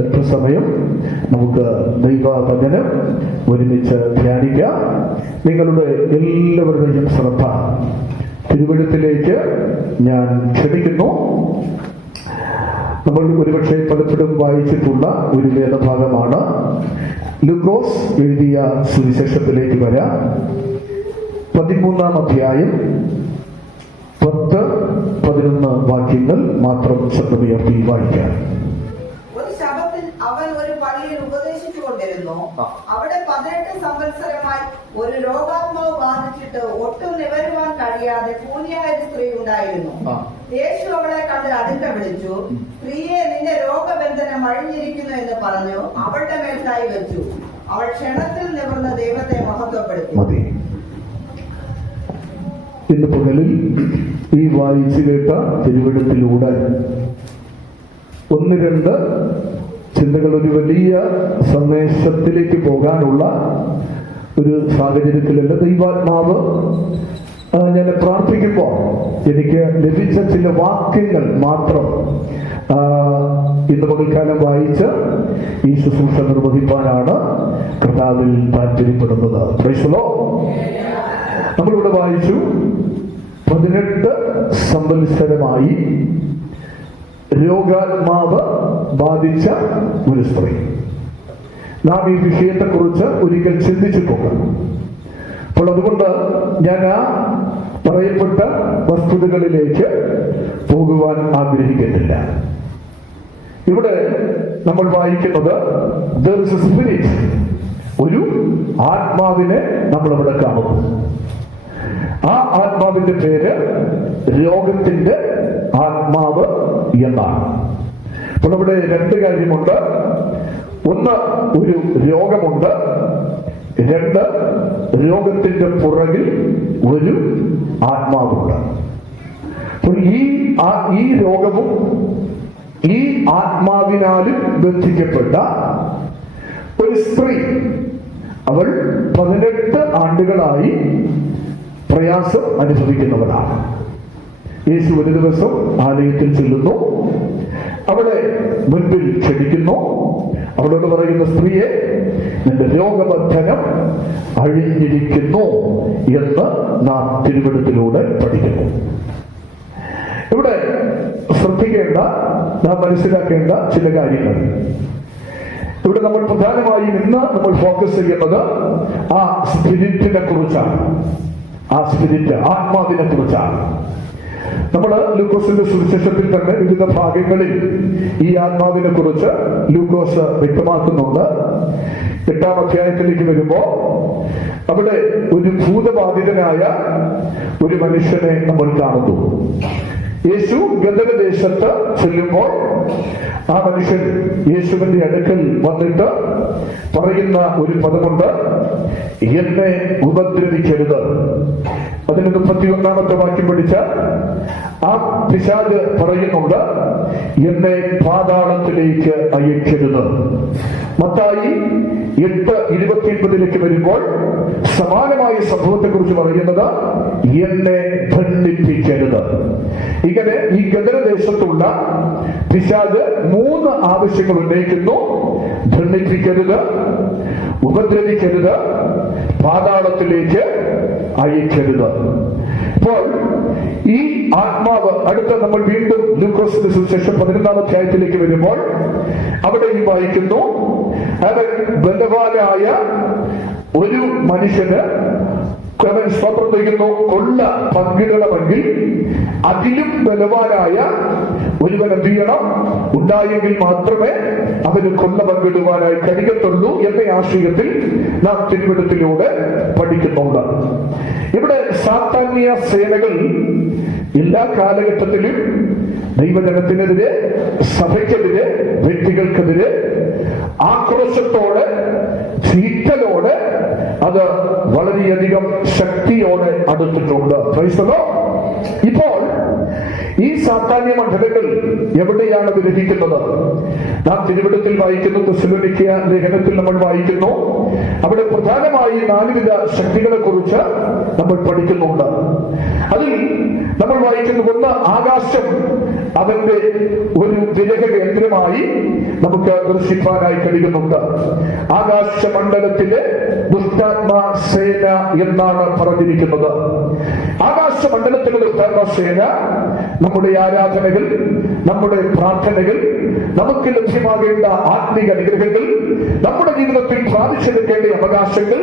അല്പസമയം നമുക്ക് ദൈവവചനം ഒരുമിച്ച് ധ്യാനിക്കാം. നിങ്ങളുടെ എല്ലാവരുടെയും ശ്രദ്ധ തിരുവഴുത്തിലേക്ക് ഞാൻ ക്ഷണിക്കുന്നു. നമ്മൾ ഒരുപക്ഷെ പലപ്പോഴും വായിച്ചിട്ടുള്ള ഒരു വേദഭാഗമാണ്. ലൂക്കോസ് എഴുതിയ സുവിശേഷത്തിലേക്ക് വരാം. 13-ാം അധ്യായം 10-11 വാക്യങ്ങൾ മാത്രം ശബ്ദമുയർത്തി വായിക്കാം. ഒരു ശബ്ദത്തിൽ അവൻ ഒരു പള്ളിയിൽ ഉപദേശിച്ചു കൊണ്ടിരുന്നു. അവിടെ 18 സംവത്സരമായി ഒരു രോഗാത്മാവ് ബാധിച്ചിട്ട് ഒട്ടും നിവരുവാൻ കഴിയാതെ കൂനിയായ ഒരു സ്ത്രീ ഉണ്ടായിരുന്നു. യേശു അവളെ കണ്ട് അടുക്ക വിളിച്ചു, സ്ത്രീയെ, നിന്റെ രോഗബന്ധനം അഴിഞ്ഞിരിക്കുന്നു എന്ന് പറഞ്ഞു അവളുടെ മേൽ കൈ വെച്ചു. അവൾ ക്ഷണത്തിൽ നിവർന്ന ദൈവത്തെ മഹത്വപ്പെടുത്തി. ഇന്ന് പകലിൽ ഈ വായിച്ചു കേട്ട തിരുവഴുത്തിലൂടെ 1-2 ചിന്തകൾ, ഒരു വലിയ സന്ദേശത്തിലേക്ക് പോകാനുള്ള ഒരു സാഹചര്യത്തിലല്ല ദൈവാത്മാവ് ഞാൻ പ്രാർത്ഥിക്കുമ്പോൾ എനിക്ക് ലഭിച്ച ചില വാക്യങ്ങൾ മാത്രം ഇന്ന് പകൽക്കാലം വായിച്ച് ഈ ശുശ്രൂഷ നിർവഹിക്കാനാണ് കർത്താവിൽ താല്പര്യപ്പെടുന്നത്. Praise the Lord. നമ്മളിവിടെ വായിച്ചു 18 സംവത്സരമായി രോഗാത്മാവ് ബാധിച്ച ഒരു സ്ത്രീ. നാം ഈ വിഷയത്തെക്കുറിച്ച് ഒരിക്കൽ ചിന്തിച്ചിട്ടുണ്ട്. അപ്പോൾ അതുകൊണ്ട് ഞാൻ ആ പറയപ്പെട്ട വസ്തുതകളിലേക്ക് പോകുവാൻ ആഗ്രഹിക്കുന്നില്ല. ഇവിടെ നമ്മൾ വായിക്കുന്നത് there is a spirit, ഒരു ആത്മാവിനെ നമ്മളവിടെ കാണുന്നു. ആ ആത്മാവിന്റെ പേര് രോഗത്തിന്റെ ആത്മാവ് എന്നാണ്. അപ്പോൾ അവിടെ 2 കാര്യമുണ്ട്. ഒന്ന്, ഒരു രോഗമുണ്ട്. 2, രോഗത്തിന്റെ പുറകിൽ ഒരു ആത്മാവുണ്ട്. അപ്പോൾ ഈ രോഗവും ഈ ആത്മാവിനാലും ബന്ധിക്കപ്പെട്ട ഒരു സ്ത്രീ, അവൾ 18 ആണ്ടുകളായി പ്രയാസം അനുഭവിക്കുന്നവരാണ്. യേശു ഒരു ദിവസം ആലയത്തിൽ ചെല്ലുന്നു. അവളെ മുൻപിൽ ക്ഷണിക്കുന്നു. അവളോട് പറയുന്ന, സ്ത്രീയെ, നിന്റെ രോഗബന്ധനം അഴിഞ്ഞിരിക്കുന്നു എന്ന് നാം തിരുവഴുത്തിലൂടെ പഠിക്കുന്നു. ഇവിടെ ശ്രദ്ധിക്കേണ്ട, നാം മനസ്സിലാക്കേണ്ട ചില കാര്യങ്ങൾ. ഇവിടെ നമ്മൾ പ്രധാനമായും ഇന്ന് നമ്മൾ ഫോക്കസ് ചെയ്യുന്നത് ആ സ്പിരിറ്റിനെ കുറിച്ചാണ്. ആ സ്പിരിറ്റ്, ആത്മാവിനെ കുറിച്ചാണ്. നമ്മൾ ലൂക്കോസിന്റെ സുവിശേഷത്തിൽ തന്നെ വിവിധ ഭാഗങ്ങളിൽ ഈ ആത്മാവിനെ കുറിച്ച് ലൂക്കോസ് വ്യക്തമാക്കുന്നുണ്ട്. 8-ാം അധ്യായത്തിലേക്ക് വരുമ്പോൾ അവിടെ ഒരു ഭൂതബാധിതനായ ഒരു മനുഷ്യനെ നമ്മൾ കാണുന്നു. യേശു ഗദരദേശത്ത് ചെല്ലുമ്പോൾ ആ മനുഷ്യൻ യേശുവിന്റെ അടുക്കൽ വന്നിട്ട് പറയുന്ന ഒരു പദമുണ്ട്, എന്നെ ഉപദ്രവിക്കരുത്. അതിന് 31-ാമത്തെ വാക്യം പഠിച്ച ആ പിശാച് പറയുന്നുണ്ട്, എന്നെ പാതാളത്തിലേക്ക് അയക്കരുത്. മത്തായി 8:29 വരുമ്പോൾ സമാനമായ സംഭവത്തെ കുറിച്ച് പറയുന്നത്, എന്നെ ഖണ്ഡിപ്പിക്കരുത്. ഇങ്ങനെ ഈ ഗദരദേശത്തുള്ള പിശാച് 3 ആവശ്യങ്ങൾ ഉന്നയിക്കുന്നു: ഖണ്ഡിപ്പിക്കരുത്, ഉപദ്രവിക്കരുത്, പാതാളത്തിലേക്ക് അയക്കരുത്. ഇപ്പോൾ ഈ ആത്മാവ്, അടുത്ത നമ്മൾ വീണ്ടും ലൂക്കോസിന്റെ സുവിശേഷം 11-ാം അധ്യായത്തിലേക്ക് വരുമ്പോൾ അവിടെയും വായിക്കുന്നു, അവൻ ബലവാനായ ഒരു മനുഷ്യന് അവൻ സ്വപ്നം ചെയ്യുന്നു, കൊള്ള പങ്കിടണമെങ്കിൽ അതിലും ബലവാനായ ഒരുവൻ എന്ത് ചെയ്യണം? ഉണ്ടായെങ്കിൽ മാത്രമേ അവന് കൊള്ള പങ്കിടുവാനായി കഴിയത്തുള്ളൂ എന്ന ആശയത്തിൽ നാം തിരുവഴുത്തിലൂടെ പഠിക്കുന്നുണ്ട്. ഇവിടെ സാത്താന്യ സേനകൾ എല്ലാ കാലഘട്ടത്തിലും ദൈവജനത്തിനെതിരെ, സഭയ്ക്കെതിരെ, വ്യക്തികൾക്കെതിരെ ആക്രോശത്തോടെ, ചീറ്റലോടെ, അത് വളരെയധികം ശക്തിയോടെ അടുത്തിട്ടുണ്ട്. ഇപ്പോൾ ഈ സാത്താന്യ മണ്ഡലങ്ങൾ എവിടെയാണ് വിരഹിക്കുന്നത്? നാം തിരുവഴുത്തിൽ വായിക്കുന്നു, തെസ്സലോനിക്യ ലേഖനത്തിൽ നമ്മൾ വായിക്കുന്നു. അവിടെ പ്രധാനമായി 4 വിധ ശക്തികളെ കുറിച്ച് നമ്മൾ പഠിക്കുന്നുണ്ട്. അതിൽ നമ്മൾ വായിക്കുന്നു, ഒന്ന്, ആകാശം അവന്റെ ഒരു വിരഹ കേന്ദ്രമായി നമുക്ക് ദർശിക്കാനായി കഴിയുന്നുണ്ട്. ആകാശമണ്ഡലത്തിലെ ദുഷ്ടാത്മാ സേന എന്നാണ് പറഞ്ഞിരിക്കുന്നത്. ആകാശമണ്ഡലത്തിലെ ദുഷ്ടാത്മാ സേന നമ്മുടെ ആരാധനകൾ, നമ്മുടെ പ്രാർത്ഥനകൾ, നമുക്ക് ലഭ്യമാകേണ്ട ആത്മീക അനുഗ്രഹങ്ങൾ, നമ്മുടെ ജീവിതത്തിൽ പ്രാപിച്ചെടുക്കേണ്ട അവകാശങ്ങൾ,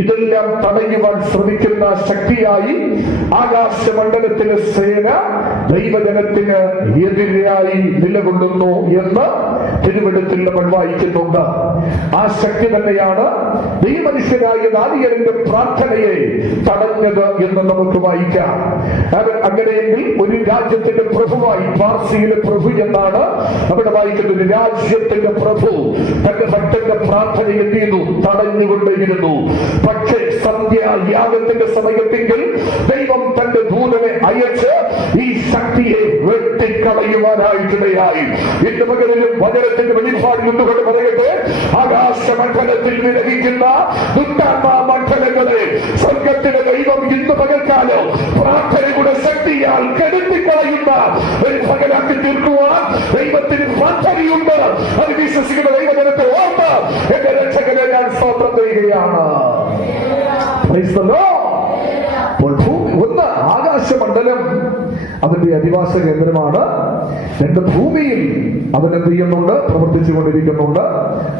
ഇതെല്ലാം തടയുവാൻ ശ്രമിക്കുന്ന ശക്തിയായി ആകാശമണ്ഡലത്തിലെ സേന ദൈവജനത്തിന് എതിരായി നിലകൊള്ളുന്നു എന്ന് തിരുവെടുത്തിൽ നമ്മൾ വായിക്കുന്നുണ്ട്. ആ ശക്തി തന്നെയാണ് ദൈവമനുഷ്യനായ ദാനിയേലിന്റെ പ്രാർത്ഥനയെ തടഞ്ഞത് എന്ന് നമുക്ക് വായിക്കാം. അങ്ങനെയെങ്കിൽ ഒരു രാജ്യത്തിന്റെ പ്രഭുവായി, പാർസിയിലെ പ്രഭു എന്നാണ് അവിടെ വായിക്കുന്നത്. രാജ്യത്തിന്റെ പ്രഭു തന്റെ ഭക്തന്റെ പ്രാർത്ഥന എന്ത് ചെയ്തു? തടഞ്ഞുകൊണ്ടേയിരുന്നു. പക്ഷേ സന്ധ്യായാഗത്തിന്റെ സമയത്തെങ്കിൽ ദൈവം തന്റെ ദൂതനെ അയച്ച് ഈ ശക്തിയെ വെട്ടിക്കളയുവാനായിട്ടിടയായി. ഇന്ന് പകലിലും വചനത്തിന്റെ വെളിപ്പാട് നിന്നുകൊണ്ട് പറയട്ടെ, ആകാശമണ്ഡലത്തിൽ വിലപിക്കുന്ന ദുഷ്ടാത്മാ മണ്ഡലങ്ങളെ സ്വർഗത്തിലെ ദൈവം ഇന്ന് പകൽക്കാലം പ്രാർത്ഥനയുടെ ശക്തിയാൽ കെടുത്തിക്കളയുന്ന ഒരു പകലാക്കി തീർക്കുവാൻ ദൈവത്തിന് പദ്ധതിയുണ്ട്. അത് വിശ്വസിക്കുന്ന ദൈവജനത്തെ ഓർത്ത് എന്റെ രക്ഷകനെ ഞാൻ സ്തോത്രം ചെയ്യുകയാണ്. ഒന്ന്, ആകാശമണ്ഡലം അവന്റെ അധിവാസ കേന്ദ്രമാണ്. രണ്ട്, ഭൂമിയിൽ അവൻ എന്ത് ചെയ്യുന്നുണ്ട്? പ്രവർത്തിച്ചു കൊണ്ടിരിക്കുന്നുണ്ട്.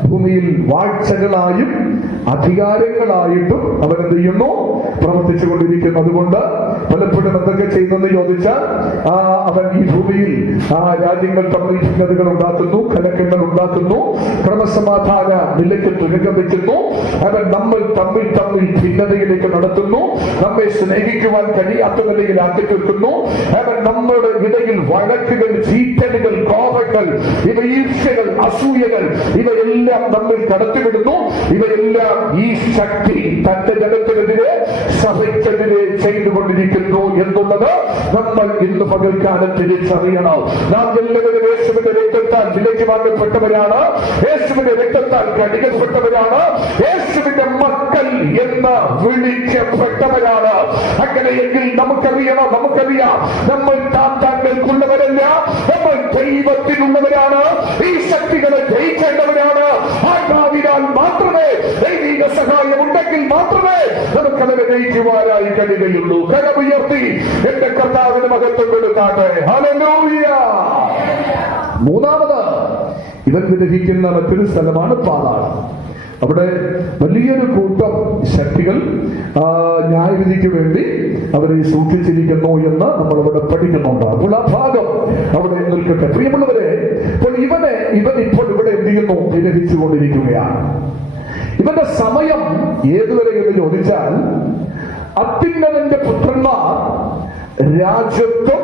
ഭൂമിയിൽ വാഴ്ചകളായും അധികാരങ്ങളായിട്ടും അവൻ എന്ത് ചെയ്യുന്നു? പ്രവർത്തിച്ചു കൊണ്ടിരിക്കുന്നു. അതുകൊണ്ട് പലപ്പോഴും എന്തൊക്കെ ചെയ്യുന്നെന്ന് ചോദിച്ചാൽ, അവൻ ഈ ഭൂമിയിൽ രാജ്യങ്ങൾ തമ്മിൽ ഭിന്നതകൾ ഉണ്ടാക്കുന്നു, കലക്കങ്ങൾ ഉണ്ടാക്കുന്നു, ക്രമസമാധാന നിലയ്ക്ക് തുരങ്കം വയ്ക്കുന്നു. അവൻ നമ്മൾ തമ്മിൽ ഭിന്നതയിലേക്ക് നടത്തുന്നു, നമ്മെ സ്നേഹിക്കുവാൻ കഴിയാത്ത നിലയിലാക്കി തീർക്കുന്നു. അവൻ നമ്മുടെ ഇടയിൽ വഴക്കുകൾ, ചീറ്റലുകൾ, കോപങ്ങൾ, ഇവ ഈർഷ്യകൾ, അസൂയകൾ, ഇവയെല്ലാം നമ്മിൽ കടത്തിവിടുന്നു. ഇവയെല്ലാം ഈ ശക്തി തന്റെ ജനത്തിനെതിരെ, സഭയ്ക്കെതിരെ ചെയ്തുകൊണ്ടിരിക്കുന്നു എന്നുള്ളത് നമ്മൾ ഇന്ന് പകൽക്കാലം തിരിച്ചറിയണം. നാം എല്ലാവരും യേശുവിന്റെ രക്തത്താൽ വിലയ്ക്ക് വാങ്ങപ്പെട്ടവരാണ്, യേശുവിന്റെ രക്തത്താൽ കടിക്കപ്പെട്ടവരാണ്, യേശുവിന്റെ മക്കൾ എന്ന് വിളിക്കപ്പെട്ടവരാണ്. അങ്ങനെയെങ്കിൽ നമുക്കറിയാം, നമ്മൾ താങ്കൾക്കുള്ളവരല്ല, നമ്മൾ ദൈവത്തിനുള്ളവരാണ്. ഈ ശക്തികളെ ജയിക്കേണ്ടവരാണ്. ആത്മാവിനാൽ മാത്രമേ, ദൈവിക സഹായം ഉണ്ടെങ്കിൽ മാത്രമേ നമുക്കതിനെ ജയിക്കുവാനായി കഴിയുകയുള്ളൂ. കരമുയർത്തി എന്റെ കർത്താവിന് മഹത്വം കൊടുത്താട്ടെ. ഹല്ലേലൂയ. മൂന്നാമത് ഇവൻ വിലപിക്കുന്ന മറ്റൊരു സ്ഥലമാണ് പാതാളം. അവിടെ വലിയൊരു കൂട്ടം ശക്തികൾ ന്യായവിധിക്ക് വേണ്ടി അവരെ സൂക്ഷിച്ചിരിക്കുന്നു എന്ന് നമ്മൾ അവിടെ പഠിക്കുന്നുണ്ട്. അപ്പോൾ ആ ഭാഗം അവിടെ നിൽക്കട്ടെ. പ്രിയമുള്ളവരെ, അപ്പോൾ ഇവൻ ഇപ്പോൾ ഇവിടെ എന്ത് ചെയ്യുന്നു? വിലപിച്ചുകൊണ്ടിരിക്കുകയാണ്. ഇവന്റെ സമയം ഏതുവരെ എന്ന് ചോദിച്ചാൽ, അത്യുന്നതന്റെ പുത്രന്മാർ രാജ്യത്വം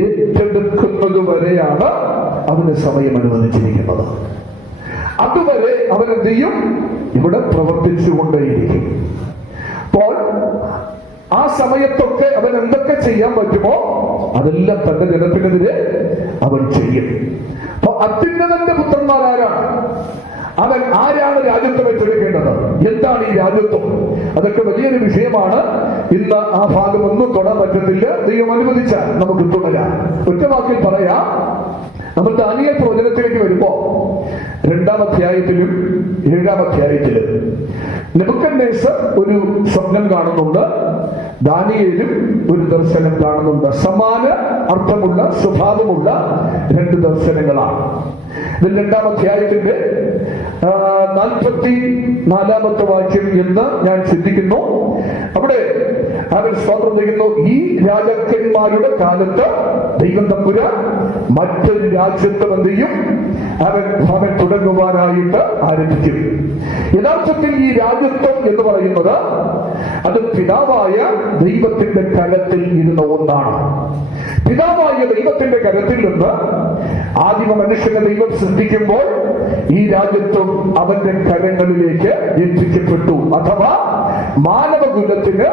ഏറ്റെടുക്കുന്നത് വരെയാണ് അവന് സമയം അനുവദിച്ചിരിക്കുന്നത്. അതുവരെ അവൻ എന്ത് ചെയ്യും? ഇവിടെ പ്രവർത്തിച്ചുകൊണ്ടേയിരിക്കും. അപ്പോൾ ആ സമയത്തൊക്കെ അവൻ എന്തൊക്കെ ചെയ്യാൻ പറ്റുമോ അതെല്ലാം തന്റെ ജനത്തിനെതിരെ അവൻ ചെയ്യും. അപ്പൊ അത്യുന്നതന്റെ പുത്രന്മാർ ആരാണ്? അവൻ ആരാണ് രാജ്യത്വം ഏറ്റെടുക്കേണ്ടത്? എന്താണ് ഈ രാജ്യത്വം? അതൊക്കെ വലിയൊരു വിഷയമാണ്. ഇന്ന് ആ ഭാഗം ഒന്നും തൊടാൻ പറ്റത്തില്ല. ദൈവം അനുവദിച്ചാൽ നമുക്ക് തുടരാം. ഒറ്റ വാക്കിൽ പറയാം, നമ്മൾ ദാനിയേൽ പ്രവചനത്തിലേക്ക് വരുമ്പോ 2-ാം അധ്യായത്തിലും 7-ാം അധ്യായത്തിലും നെബൂഖദ്നേസർ ഒരു സ്വപ്നം കാണുന്നുണ്ട്, ദാനിയേലും ഒരു ദർശനം കാണുന്നുണ്ട്. സമാന അർത്ഥമുള്ള, സ്വഭാവമുള്ള രണ്ട് ദർശനങ്ങളാണ്. ഇതിൽ 2-ാം അധ്യായത്തിന്റെ 44-ാമത്തെ വാക്യം എന്ന് ഞാൻ ചിന്തിക്കുന്നു. അവിടെ അവൻ സ്തോത്രം ചെയ്യുന്നു, ഈ രാജാക്കന്മാരുടെ കാലത്ത് ദൈവം തമ്പുരാൻ മറ്റൊരു രാജ്യത്വം എന്ത് ചെയ്യും? അവൻ തുടങ്ങുവാനായിട്ട് ആരംഭിക്കും. യഥാർത്ഥത്തിൽ ഈ രാജ്യത്വം എന്ന് പറയുന്നത് അത് പിതാവായ ദൈവത്തിന്റെ കരത്തിൽ ഇരുന്ന ഒന്നാണ്. പിതാവായ ദൈവത്തിന്റെ കരത്തിൽ നിന്ന് ആദിമ മനുഷ്യനെ ദൈവം സൃഷ്ടിക്കുമ്പോൾ ഈ രാജ്യത്വം അവന്റെ കരങ്ങളിലേക്ക് ഏൽപ്പിക്കപ്പെട്ടു. അഥവാ മാനവകുലത്തിന്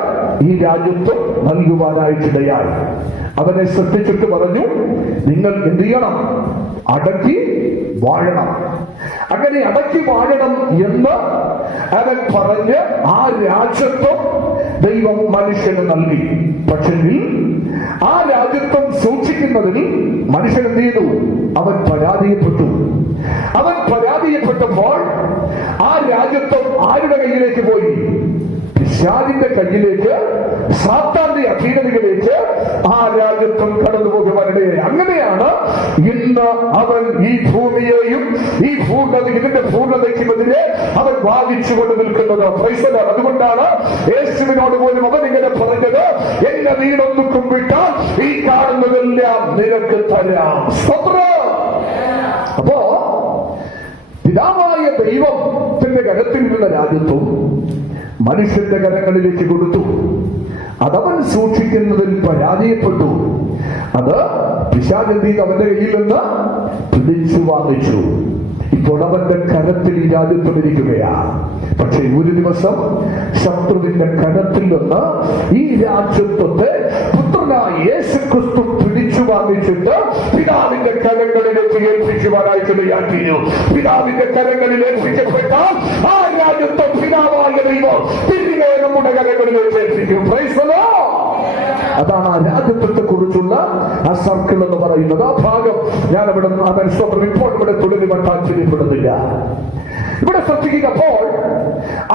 ഈ രാജ്യത്വം നൽകുവാനായിട്ടിടയായി. അവനെ സൃഷ്ടിച്ചിട്ട് പറഞ്ഞു, നിങ്ങൾ എന്ത് ചെയ്യണം? അടക്കി വാഴണം. അങ്ങനെ അടക്കി വാഴണം എന്ന് അവൻ പറഞ്ഞ് ആ രാജ്യത്വം ദൈവം മനുഷ്യന് നൽകി. പക്ഷെങ്കിൽ ആ രാജ്യത്വം സൂക്ഷിക്കുന്നതിൽ മനുഷ്യൻ എന്ത് ചെയ്തു? അവൻ പരാജയപ്പെട്ടു. അവൻ പരാജയപ്പെട്ടപ്പോൾ ആ രാജ്യത്വം ആരുടെ കയ്യിലേക്ക് പോയി? പിശാചിന്റെ കയ്യിലേക്ക്, സാത്താന്റെ അധീനതയിലേക്ക് ആ രാജ്യത്വം കടന്നു പോകുവാനിടയായി. അങ്ങനെയാണ് ഇന്ന് അവൻ ഈ ഭൂമിയെയും ഈ ഇതിന്റെ പൂർണ്ണതയ്ക്കുമെതിരെ അവൻ വാദിച്ചുകൊണ്ട് നിൽക്കുന്നത്. അതുകൊണ്ടാണ് യേശുവിനോട് പോലും അവൻ ഇങ്ങനെ പറഞ്ഞത്, എന്നെ വീടൊന്നു കുമ്പിട്ടാൽ ഈ കാണുന്നതെല്ലാം നിനക്ക് തരാം. അപ്പോ പിതാവായ ദൈവത്തിന്റെ കരത്തിലുള്ള രാജ്യത്വം മനുഷ്യന്റെ കരങ്ങളിലേക്ക് കൊടുത്തു. അതവൻ സൂക്ഷിക്കുന്നതിൽ പരാജയപ്പെട്ടു. അത് പിശാച് അവന്റെ കയ്യിൽ നിന്ന് പിടിച്ചു വാങ്ങിച്ചു. ഇപ്പോൾ അവന്റെ കരത്തിൽ ഈ രാജ്യത്വം ഇരിക്കുകയാണ്. പക്ഷെ ഒരു ദിവസം ശത്രുവിന്റെ കരത്തിൽ നിന്ന് ഈ രാജ്യത്വത്തെ പുത്രനായ യേശുക്രിസ്തു പിടിച്ചു വാങ്ങിച്ചിട്ട് പിതാവിന്റെ കരങ്ങളിലേക്ക് ഏൽപ്പിക്കുവാനായിട്ട് തീരുമാനിച്ചു. പിതാവിന്റെ കരങ്ങളിൽ ഏൽപ്പിക്കപ്പെട്ടാൽ ആ രാജ്യത്വം പിതാവായ ദൈവം തിരികെ നമ്മുടെ കരങ്ങളിലേക്ക് ഏൽപ്പിക്കും. Praise the Lord. അതാണ് ആ രാജ്യത്വത്തെ കുറിച്ചുള്ള ആ സർക്കിൾ എന്ന് പറയുന്നത്. ആ ഭാഗം ഞാൻ ഇവിടെ ഇപ്പോൾ ഇവിടെ തുടരുവാൻ താല്പര്യപ്പെടുന്നില്ല. ഇവിടെ ശ്രദ്ധിക്കുക. അപ്പോൾ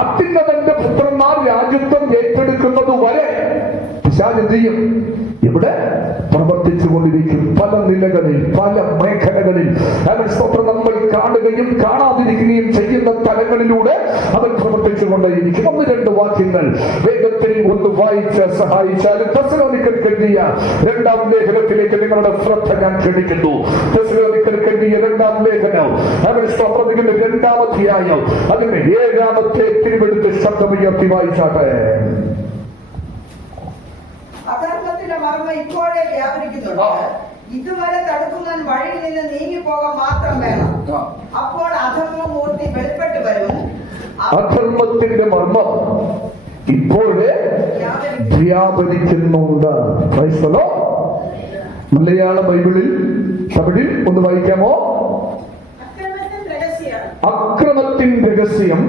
അത്യുന്നതന്റെ പുത്രന്മാർ രാജ്യത്വം ഏറ്റെടുക്കുന്നത് വരെ പിശാച് എന്ത് ചെയ്യും? ഇവിടെ പ്രവർത്തിച്ചു കൊണ്ടിരിക്കും. പല നിലകളിൽ, പല മേഖലകളിൽ നമ്മൾ കാണുകയും കാണാതിരിക്കുകയും ചെയ്യുന്ന തലങ്ങളിലൂടെ അവൻ പ്രവർത്തിച്ചു കൊണ്ടേയിരിക്കും. 1-2 വാക്യങ്ങൾ വേഗത്തിൽ ഒന്ന് വായിച്ച് സഹായിച്ചാലും തെസ്സലോനിക്കർക്ക് എഴുതിയ 2-ാം ലേഖനത്തിലേക്ക് നിങ്ങളുടെ ശ്രദ്ധ ഞാൻ ക്ഷണിക്കുന്നു. തെസ്സലോനിക്കർക്ക് എഴുതിയ 2-ാം ലേഖനം, അവൻ 2-ാം അധ്യായം അതിന്റെ 7-ാമത്തെ തിരുവെടുത്ത് ശബ്ദമുയർത്തി വായിച്ചാട്ടെ. അധർമ്മത്തിന്റെ മർമ്മം ഇപ്പോഴേ വ്യാപരിക്കുന്നുണ്ട്. ഇതുവരെ തടുക്കുന്നവൻ വഴിയിൽ നിന്ന് നീങ്ങിപ്പോകാൻ മാത്രം വേണം. അപ്പോൾ അധർമ്മമൂർത്തി വെളിപ്പെട്ട് വരും. അധർമ്മത്തിന്റെ മർമ്മം ഇപ്പോഴേ വ്യാപരിക്കുന്നുണ്ട്. മലയാള ബൈബിളിൽ തമിഴിൽ ഒന്ന് വായിക്കാമോ? അക്രമത്തിൻ രഹസ്യം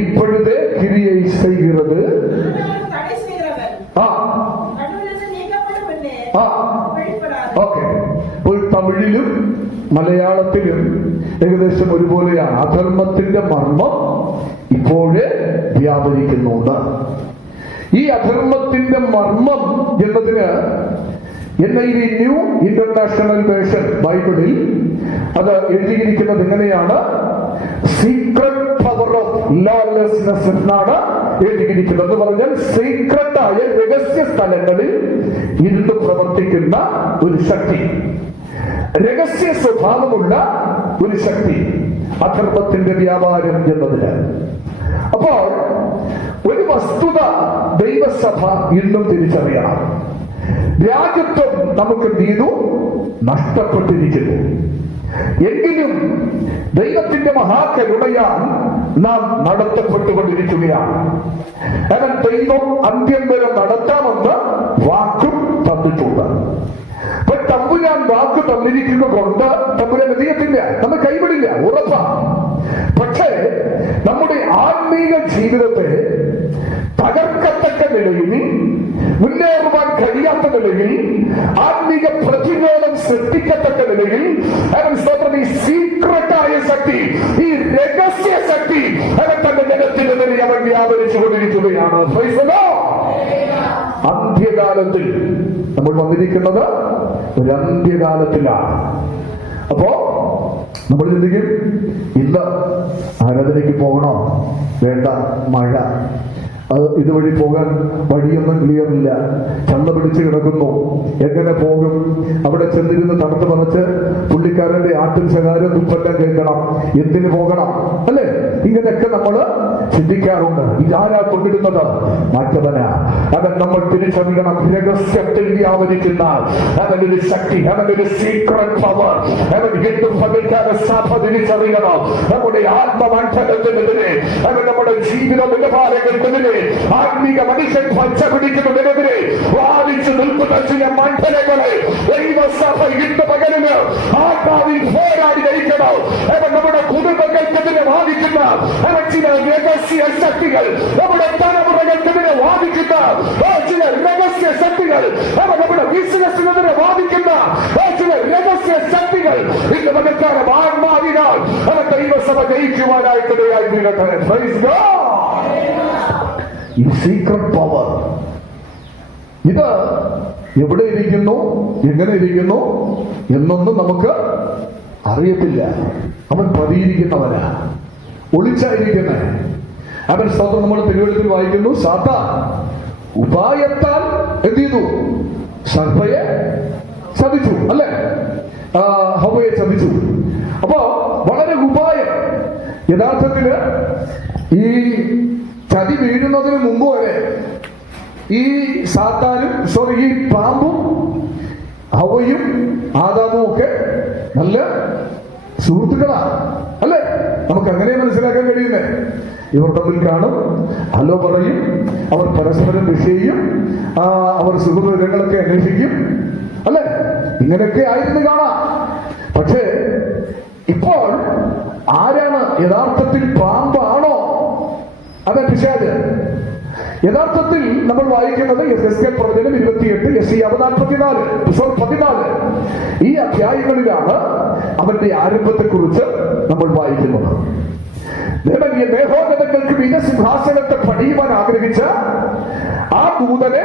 ഇപ്പോഴത്തെ കിരിயை செய்கிறது. ഓക്കെ. ഇപ്പോൾ തമിഴിലും മലയാളത്തിലും ഏകദേശം ഒരുപോലെയാണ്. അധർമ്മത്തിന്റെ മർമ്മം ഇപ്പോഴേ വ്യാപരിക്കുന്നുണ്ട്. ഈ അധർമ്മത്തിന്റെ മർമ്മം എന്നതിന് NIV ന്യൂ ഇന്റർനാഷണൽ വേർഷൻ ബൈബിളിൽ അത് എഴുതിയിരിക്കുന്നത് എങ്ങനെയാണ്? സീക്രട്ട് പവർ ഓഫ് ലോലെസ്നെസ് എന്നാണ് എഴുതിയിരിക്കുന്നത്. എന്ന് പറഞ്ഞാൽ സീക്രട്ടായ രഹസ്യ സ്ഥലങ്ങളിൽ ഇരുന്ന് പ്രവർത്തിക്കുന്ന ഒരു ശക്തി, രഹസ്യ സ്വഭാവമുള്ള ഒരു ശക്തി, അധർമ്മത്തിന്റെ വ്യാപാരം എന്നതിന്. അപ്പോൾ ഒരു വസ്തുത ദൈവസഭ ഇന്നും തിരിച്ചറിയണം. രാജ്യത്വം നമുക്ക് നീതു നഷ്ടപ്പെട്ടിരിക്കുന്നു. എങ്കിലും ദൈവത്തിന്റെ മഹാകരുണയാൽ നാം നടത്തപ്പെട്ടുകൊണ്ടിരിക്കുകയാണ്. കാരണം ദൈവം അന്ത്യം വരെ നടത്താമെന്ന് വാക്കും തന്നിട്ടുണ്ട്. അപ്പൊ തമ്പുരാൻ വാക്ക് തന്നിരിക്കുന്നത് കൊണ്ട് തമ്പുരാൻ എതിയത്തില്ല, നമ്മൾ കൈവിടില്ല, ഉറപ്പാണ്. പക്ഷേ നമ്മുടെ ആത്മീക ജീവിതത്തെ തകർക്കത്തക്ക നിലയിൽ, മുന്നേറുവാൻ കഴിയാത്ത നിലയിൽ, ആത്മീക പ്രതിരോധം സൃഷ്ടിക്കത്തക്ക നിലയിൽ ഈ സീക്രട്ടായ ശക്തി, ഈ രഹസ്യ ശക്തി അവൻ തന്റെ ജനത്തിനെതിരെ അവൻ വ്യാപരിച്ചു കൊണ്ടിരിക്കുകയാണ്. അന്ത്യകാലത്തിൽ നമ്മൾ വന്നിരിക്കുന്നത് ഒരു അന്ത്യകാലത്തിലാണ്. അപ്പോ നമ്മൾ ചിന്തിക്കും, ഇന്ന് ആരാധനയ്ക്ക് പോകണോ വേണ്ട, മഴ, ഇതുവഴി പോകാൻ വഴിയൊന്നും ക്ലിയർ ഇല്ല, ചന്ത പിടിച്ച് കിടക്കുന്നു, എങ്ങനെ പോകും? അവിടെ ചെന്നിരുന്ന് തണുത്ത് പറച്ച് പുള്ളിക്കാരന്റെ ആട്ടിൽ ശകാരം തുപ്പെല്ലാം കേൾക്കണം, എന്തിനു പോകണം, അല്ലേ? ഇങ്ങനെയൊക്കെ നമ്മൾ ചിന്തിക്കാറുണ്ട്. ഇതാരാ കൊണ്ടിരുന്നത്? മാറ്റവനാ. അവൻ നമ്മൾ തിരിച്ചറിയണം. രഹസ്യത്തിൽ വ്യാപരിക്കുന്ന അവനൊരു ശക്തി, അവനൊരു സീക്രട്ട് പവർ, അവൻ ഹിന്ദു സഭയ്ക്കാരെ സഭ തിരിച്ചറിയണം. നമ്മുടെ ആത്മമണ്ഡലത്തിനെതിരെ, അവൻ നമ്മുടെ ജീവിത നിലവാരങ്ങൾക്കെതിരെ, ആത്മീക മനുഷ്യൻ പച്ച പിടിക്കുന്നതിനെതിരെ വാദിച്ചു നിൽക്കുന്ന ചില മണ്ഡലങ്ങളെ ദൈവസഭ ഇന്ന് പകലിന് ആത്മാവിൽ പോരാടി ജയിക്കണം. നമ്മുടെ കുടുംബങ്ങൾക്കെതിരെ വാദിക്കുന്ന ചില രഹസ്യ ശക്തികൾ, നമ്മുടെ തലമുറകൾക്കെതിരെ വാദിക്കുന്ന ചില രഹസ്യ ശക്തികൾ, നമ്മുടെ ബിസിനസ്സിനെതിരെ വാദിക്കുന്ന ചില രഹസ്യ ശക്തികൾ ഇന്ന് പകൽക്കാലം ആത്മാവിനാൽ ദൈവസഭ ജയിക്കുവാനായിട്ടിടയായി തീരട്ടെ. Praise God. ഈ സീക്രട്ട് പവർ ഇത് എവിടെ ഇരിക്കുന്നു, എങ്ങനെ ഇരിക്കുന്നു എന്നൊന്നും നമുക്ക് അറിയത്തില്ല. അവൻ പതിയിരിക്കുന്നവനാ, ഒളിച്ചായിരിക്കുന്നേ. അവൻ സ്തോത്രം. നമ്മൾ തിരുവെഴുത്തിൽ വായിക്കുന്നു, സാത്താൻ ഉപായത്താൽ എന്ത് ചെയ്തു? സർപ്പയെ ചതിച്ചു, അല്ലെ? ഹവ്വയെ ചതിച്ചു. അപ്പോ വളരെ ഉപായം. യഥാർത്ഥത്തില് ഈ ചതി വീഴുന്നതിന് മുമ്പ് വരെ ഈ സാത്താനും ഈ പാമ്പും ഹവ്വയും ആദാമും ഒക്കെ നല്ല സുഹൃത്തുക്കളാണ്, അല്ലെ? നമുക്ക് അങ്ങനെ മനസ്സിലാക്കാൻ കഴിയുന്നേ. ഇവർ തമ്മിൽ കാണും, ഹലോ പറയും, അവർ പരസ്പരം വിഷയും, അവർ സുഖവിവരങ്ങളൊക്കെ അന്വേഷിക്കും, അല്ലെ? ഇങ്ങനെയൊക്കെ ആയിരുന്നു കാണാം. പക്ഷേ ഇപ്പോൾ ആരാണ് യഥാർത്ഥത്തിൽ പാമ്പാണോ അതെ പിശാച്? യഥാർത്ഥത്തിൽ നമ്മൾ വായിക്കുന്നത് യെഹെസ്കേൽ പ്രവചനം 28, യെശയ്യാ 14 ഈ അധ്യായങ്ങളിലാണ് അവന്റെ ആരംഭത്തെക്കുറിച്ച് നമ്മൾ വായിക്കുന്നത്. മേഘോന്നതങ്ങൾക്ക് വീരസിംഹാസനത്തെ പണിയുവാൻ ആഗ്രഹിച്ച ആ ദൂതനെ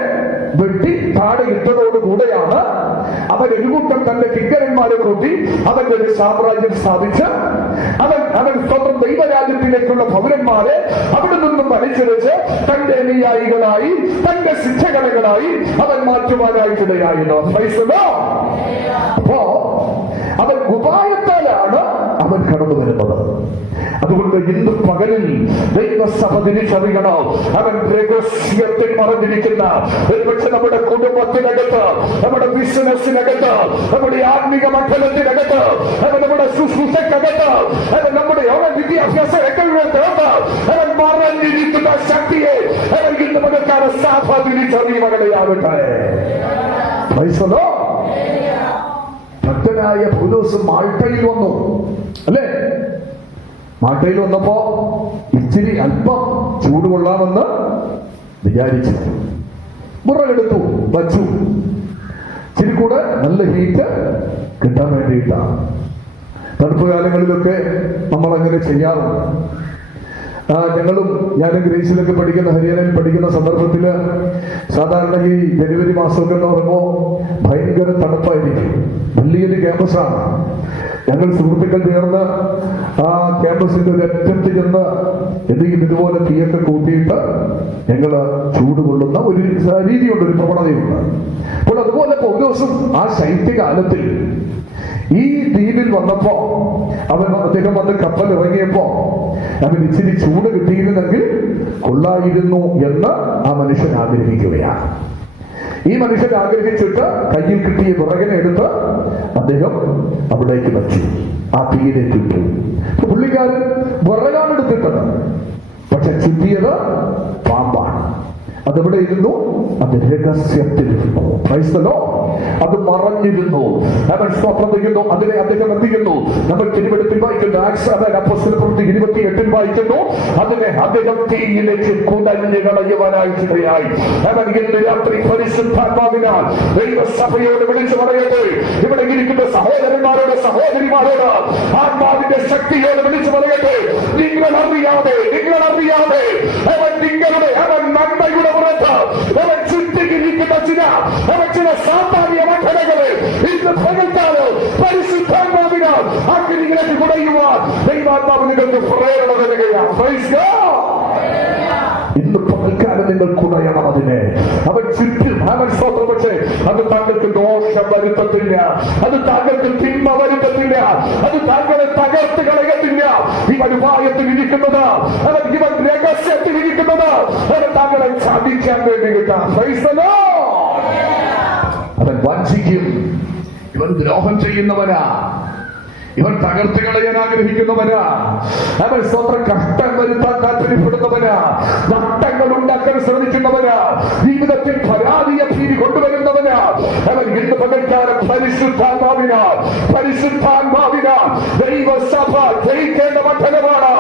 വെട്ടി താഴെ ഇട്ടതോടുകൂടെയാണ് അവൻ ഒരു കൂട്ടം തന്റെ കിങ്കരന്മാരെ കൂട്ടി അവന്റെ ഒരു സാമ്രാജ്യം സ്ഥാപിച്ച് അവൻ സ്വന്തം ദൈവരാജ്യത്തിലേക്കുള്ള പൗരന്മാരെ അവിടെ നിന്നും വലിച്ചെറിച്ച് തന്റെ അനുയായികളായി, തന്റെ ശിക്ഷകളായി അവൻ മാറ്റുവാനായിട്ടിടയായിരുന്നു. അപ്പോ അവൻ ഉപായത്താലാണ് അവൻ കടന്നു വരുന്നത്. അതുകൊണ്ട് ഇന്ന് പകലിൽ ദൈവസഭ തിരിച്ചറിയണം, അവൻ രഹസ്യത്തിൽ മറഞ്ഞിരിക്കുന്ന ഒരുപക്ഷെ നമ്മുടെ കുടുംബത്തിനകത്ത്, നമ്മുടെ ബിസിനസ്സിനകത്ത്, നമ്മുടെ ആത്മീക മണ്ഡലത്തിനകത്ത്, നമ്മുടെ ശുശ്രൂഷക്കകത്ത്, നമ്മുടെ വിദ്യാഭ്യാസ രംഗത്ത് അവൻ മറഞ്ഞിരിക്കുന്ന ശക്തിയെ അവൻ ഇന്ന് പകൽക്കാല സഭ തിരിച്ചറിയുവാനിടയാകട്ടെ. ഭക്തനായ പൗലോസ് മാൾട്ടയിൽ വന്നു, അല്ലേ? മാൾട്ടയിൽ വന്നപ്പോ ഇച്ചിരി അല്പം ചൂട് കൊള്ളാമെന്ന് വിചാരിച്ചു. മുറലെടുത്തു, വച്ചു. ഇച്ചിരി കൂടെ നല്ല ഹീറ്റ് കിട്ടാൻ വേണ്ടിയിട്ടാണ്. തണുപ്പ് കാലങ്ങളിലൊക്കെ നമ്മൾ അങ്ങനെ ചെയ്യാറുണ്ട്. ഞാനും ഗ്രേസിലൊക്കെ പഠിക്കുന്ന, ഹരിയാനയിൽ പഠിക്കുന്ന സന്ദർഭത്തില് സാധാരണ ഈ ജനുവരി മാസമൊക്കെ എന്ന് പറയുമ്പോൾ ഭയങ്കര തണുപ്പായിരിക്കും. വലിയൊരു ക്യാമ്പസാണ്. ഞങ്ങൾ സുഹൃത്തുക്കൾ ചേർന്ന് ആ ക്യാമ്പസിന്റെ ഒരു അറ്റത്ത് ചെന്ന് എന്തെങ്കിലും ഇതുപോലെ തീയൊക്കെ കൂട്ടിയിട്ട് ഞങ്ങൾ ചൂട് കൊള്ളുന്ന ഒരു രീതിയുണ്ട്, ഒരു പ്രവണതയുണ്ട്. അപ്പോൾ അതുപോലെ പൗലോസും ആ ശൈത്യകാലത്തിൽ ഈ ദ്വീപിൽ വന്നപ്പോ അദ്ദേഹം വന്ന് കപ്പൽ ഇറങ്ങിയപ്പോ അവൻ ഇച്ചിരി ചൂട് കിട്ടിയിരുന്നെങ്കിൽ കൊള്ളായിരുന്നു എന്ന് ആ മനുഷ്യൻ ആഗ്രഹിക്കുകയാണ്. ഈ മനുഷ്യൻ ആഗ്രഹിച്ചിട്ട് കയ്യിൽ കിട്ടിയ വിറകിനെ എടുത്ത് അദ്ദേഹം അവിടേക്ക് വച്ചു, ആ തീയിലേക്ക് ഇട്ടു. പുള്ളിക്കാരൻ വിറകാണ് എടുത്തിട്ടത്, പക്ഷെ ചുറ്റിയത് പാമ്പാണ്. അതെവിടെ ഇരുന്നു? അത് രഹസ്യത്തിലിരുന്നു. അത് മറഞ്ഞിരുന്നു. അവൻ സ്തോത്രം ചെയ്യുന്നു. അതിനെ അദ്ദേഹം എന്ത് ചെയ്യുന്നു? നമ്മൾ തിരുവെടുപ്പിൽ വായിക്കുന്നു, അപ്പോസ്തല പ്രവൃത്തി 28 വായിക്കുന്നു, അതിനെ അദ്ദേഹം തീയിലേക്ക് കുടഞ്ഞു കളയുവാനായിട്ടിടയായി. അവൻ ഇന്ന് രാത്രി പരിശുദ്ധാത്മാവിനാൽ ദൈവസഭയോട് വിളിച്ചു പറയട്ടെ, ഇവിടെ ഇരിക്കുന്ന സഹോദരന്മാരോട്, സഹോദരിമാരോട് ആത്മാവിന്റെ ശക്തിയോട് വിളിച്ചു പറയട്ടെ, നിങ്ങൾ അറിയാതെ അവൻ നിങ്ങളുടെ നന്മയുടെ പുറത്ത് അവൻ ചുറ്റിക്കിരിക്കുന്ന ചില സാധാരണ മണ്ഡലങ്ങളെ ഇന്ന് പകൽക്കാലം പരിശുദ്ധാത്മാവിനാൽ അഗ്നിയിലേക്ക് കുടയുവാൻ ദൈവാത്മാവ് നിങ്ങൾക്ക് പ്രേരണ നൽകുകയാണ്. ഇന്ന് പകൽക്കാലം നിങ്ങൾ കുടയണം അതിനെ. അവൻ ചുറ്റും അവൻ സ്വന്തം. പക്ഷേ അത് താങ്കൾക്ക് ദോഷം വരുത്തത്തില്ല, അത് താങ്കൾക്ക് തിന്മ വരുത്തത്തില്ല, അത് താങ്കളെ തകർത്ത് കളയത്തില്ല. ഇവൻ ഉപായത്തിൽ ഇരിക്കുന്നത്, ഇവൻ രഹസ്യത്തിൽ ഇരിക്കുന്നത് അവൻ താങ്കളെ സാധിക്കാൻ വേണ്ടി കിട്ടാം. അവൻ വഞ്ചിക്കും, ഇവൻ ദ്രോഹം ചെയ്യുന്നവനാ, ഇവൻ തകർത്ത് കളയാൻ ആഗ്രഹിക്കുന്നവനാ, അവൻ സ്വന്തം കഷ്ടം വരുത്താൻ താല്പര്യപ്പെടുന്നവനാ, നഷ്ടങ്ങൾ ഉണ്ടാക്കാൻ ശ്രമിക്കുന്നവനാ, ജീവിതത്തിൽ പരാതിയെ ഭീതി കൊണ്ടുവരുന്നവനാ. അവൻ ഇന്ന് പകൽക്കാലം പരിശുദ്ധാത്മാവിനാൽ ദൈവസഭ ജയിക്കേണ്ട മണ്ഡലമാണ്.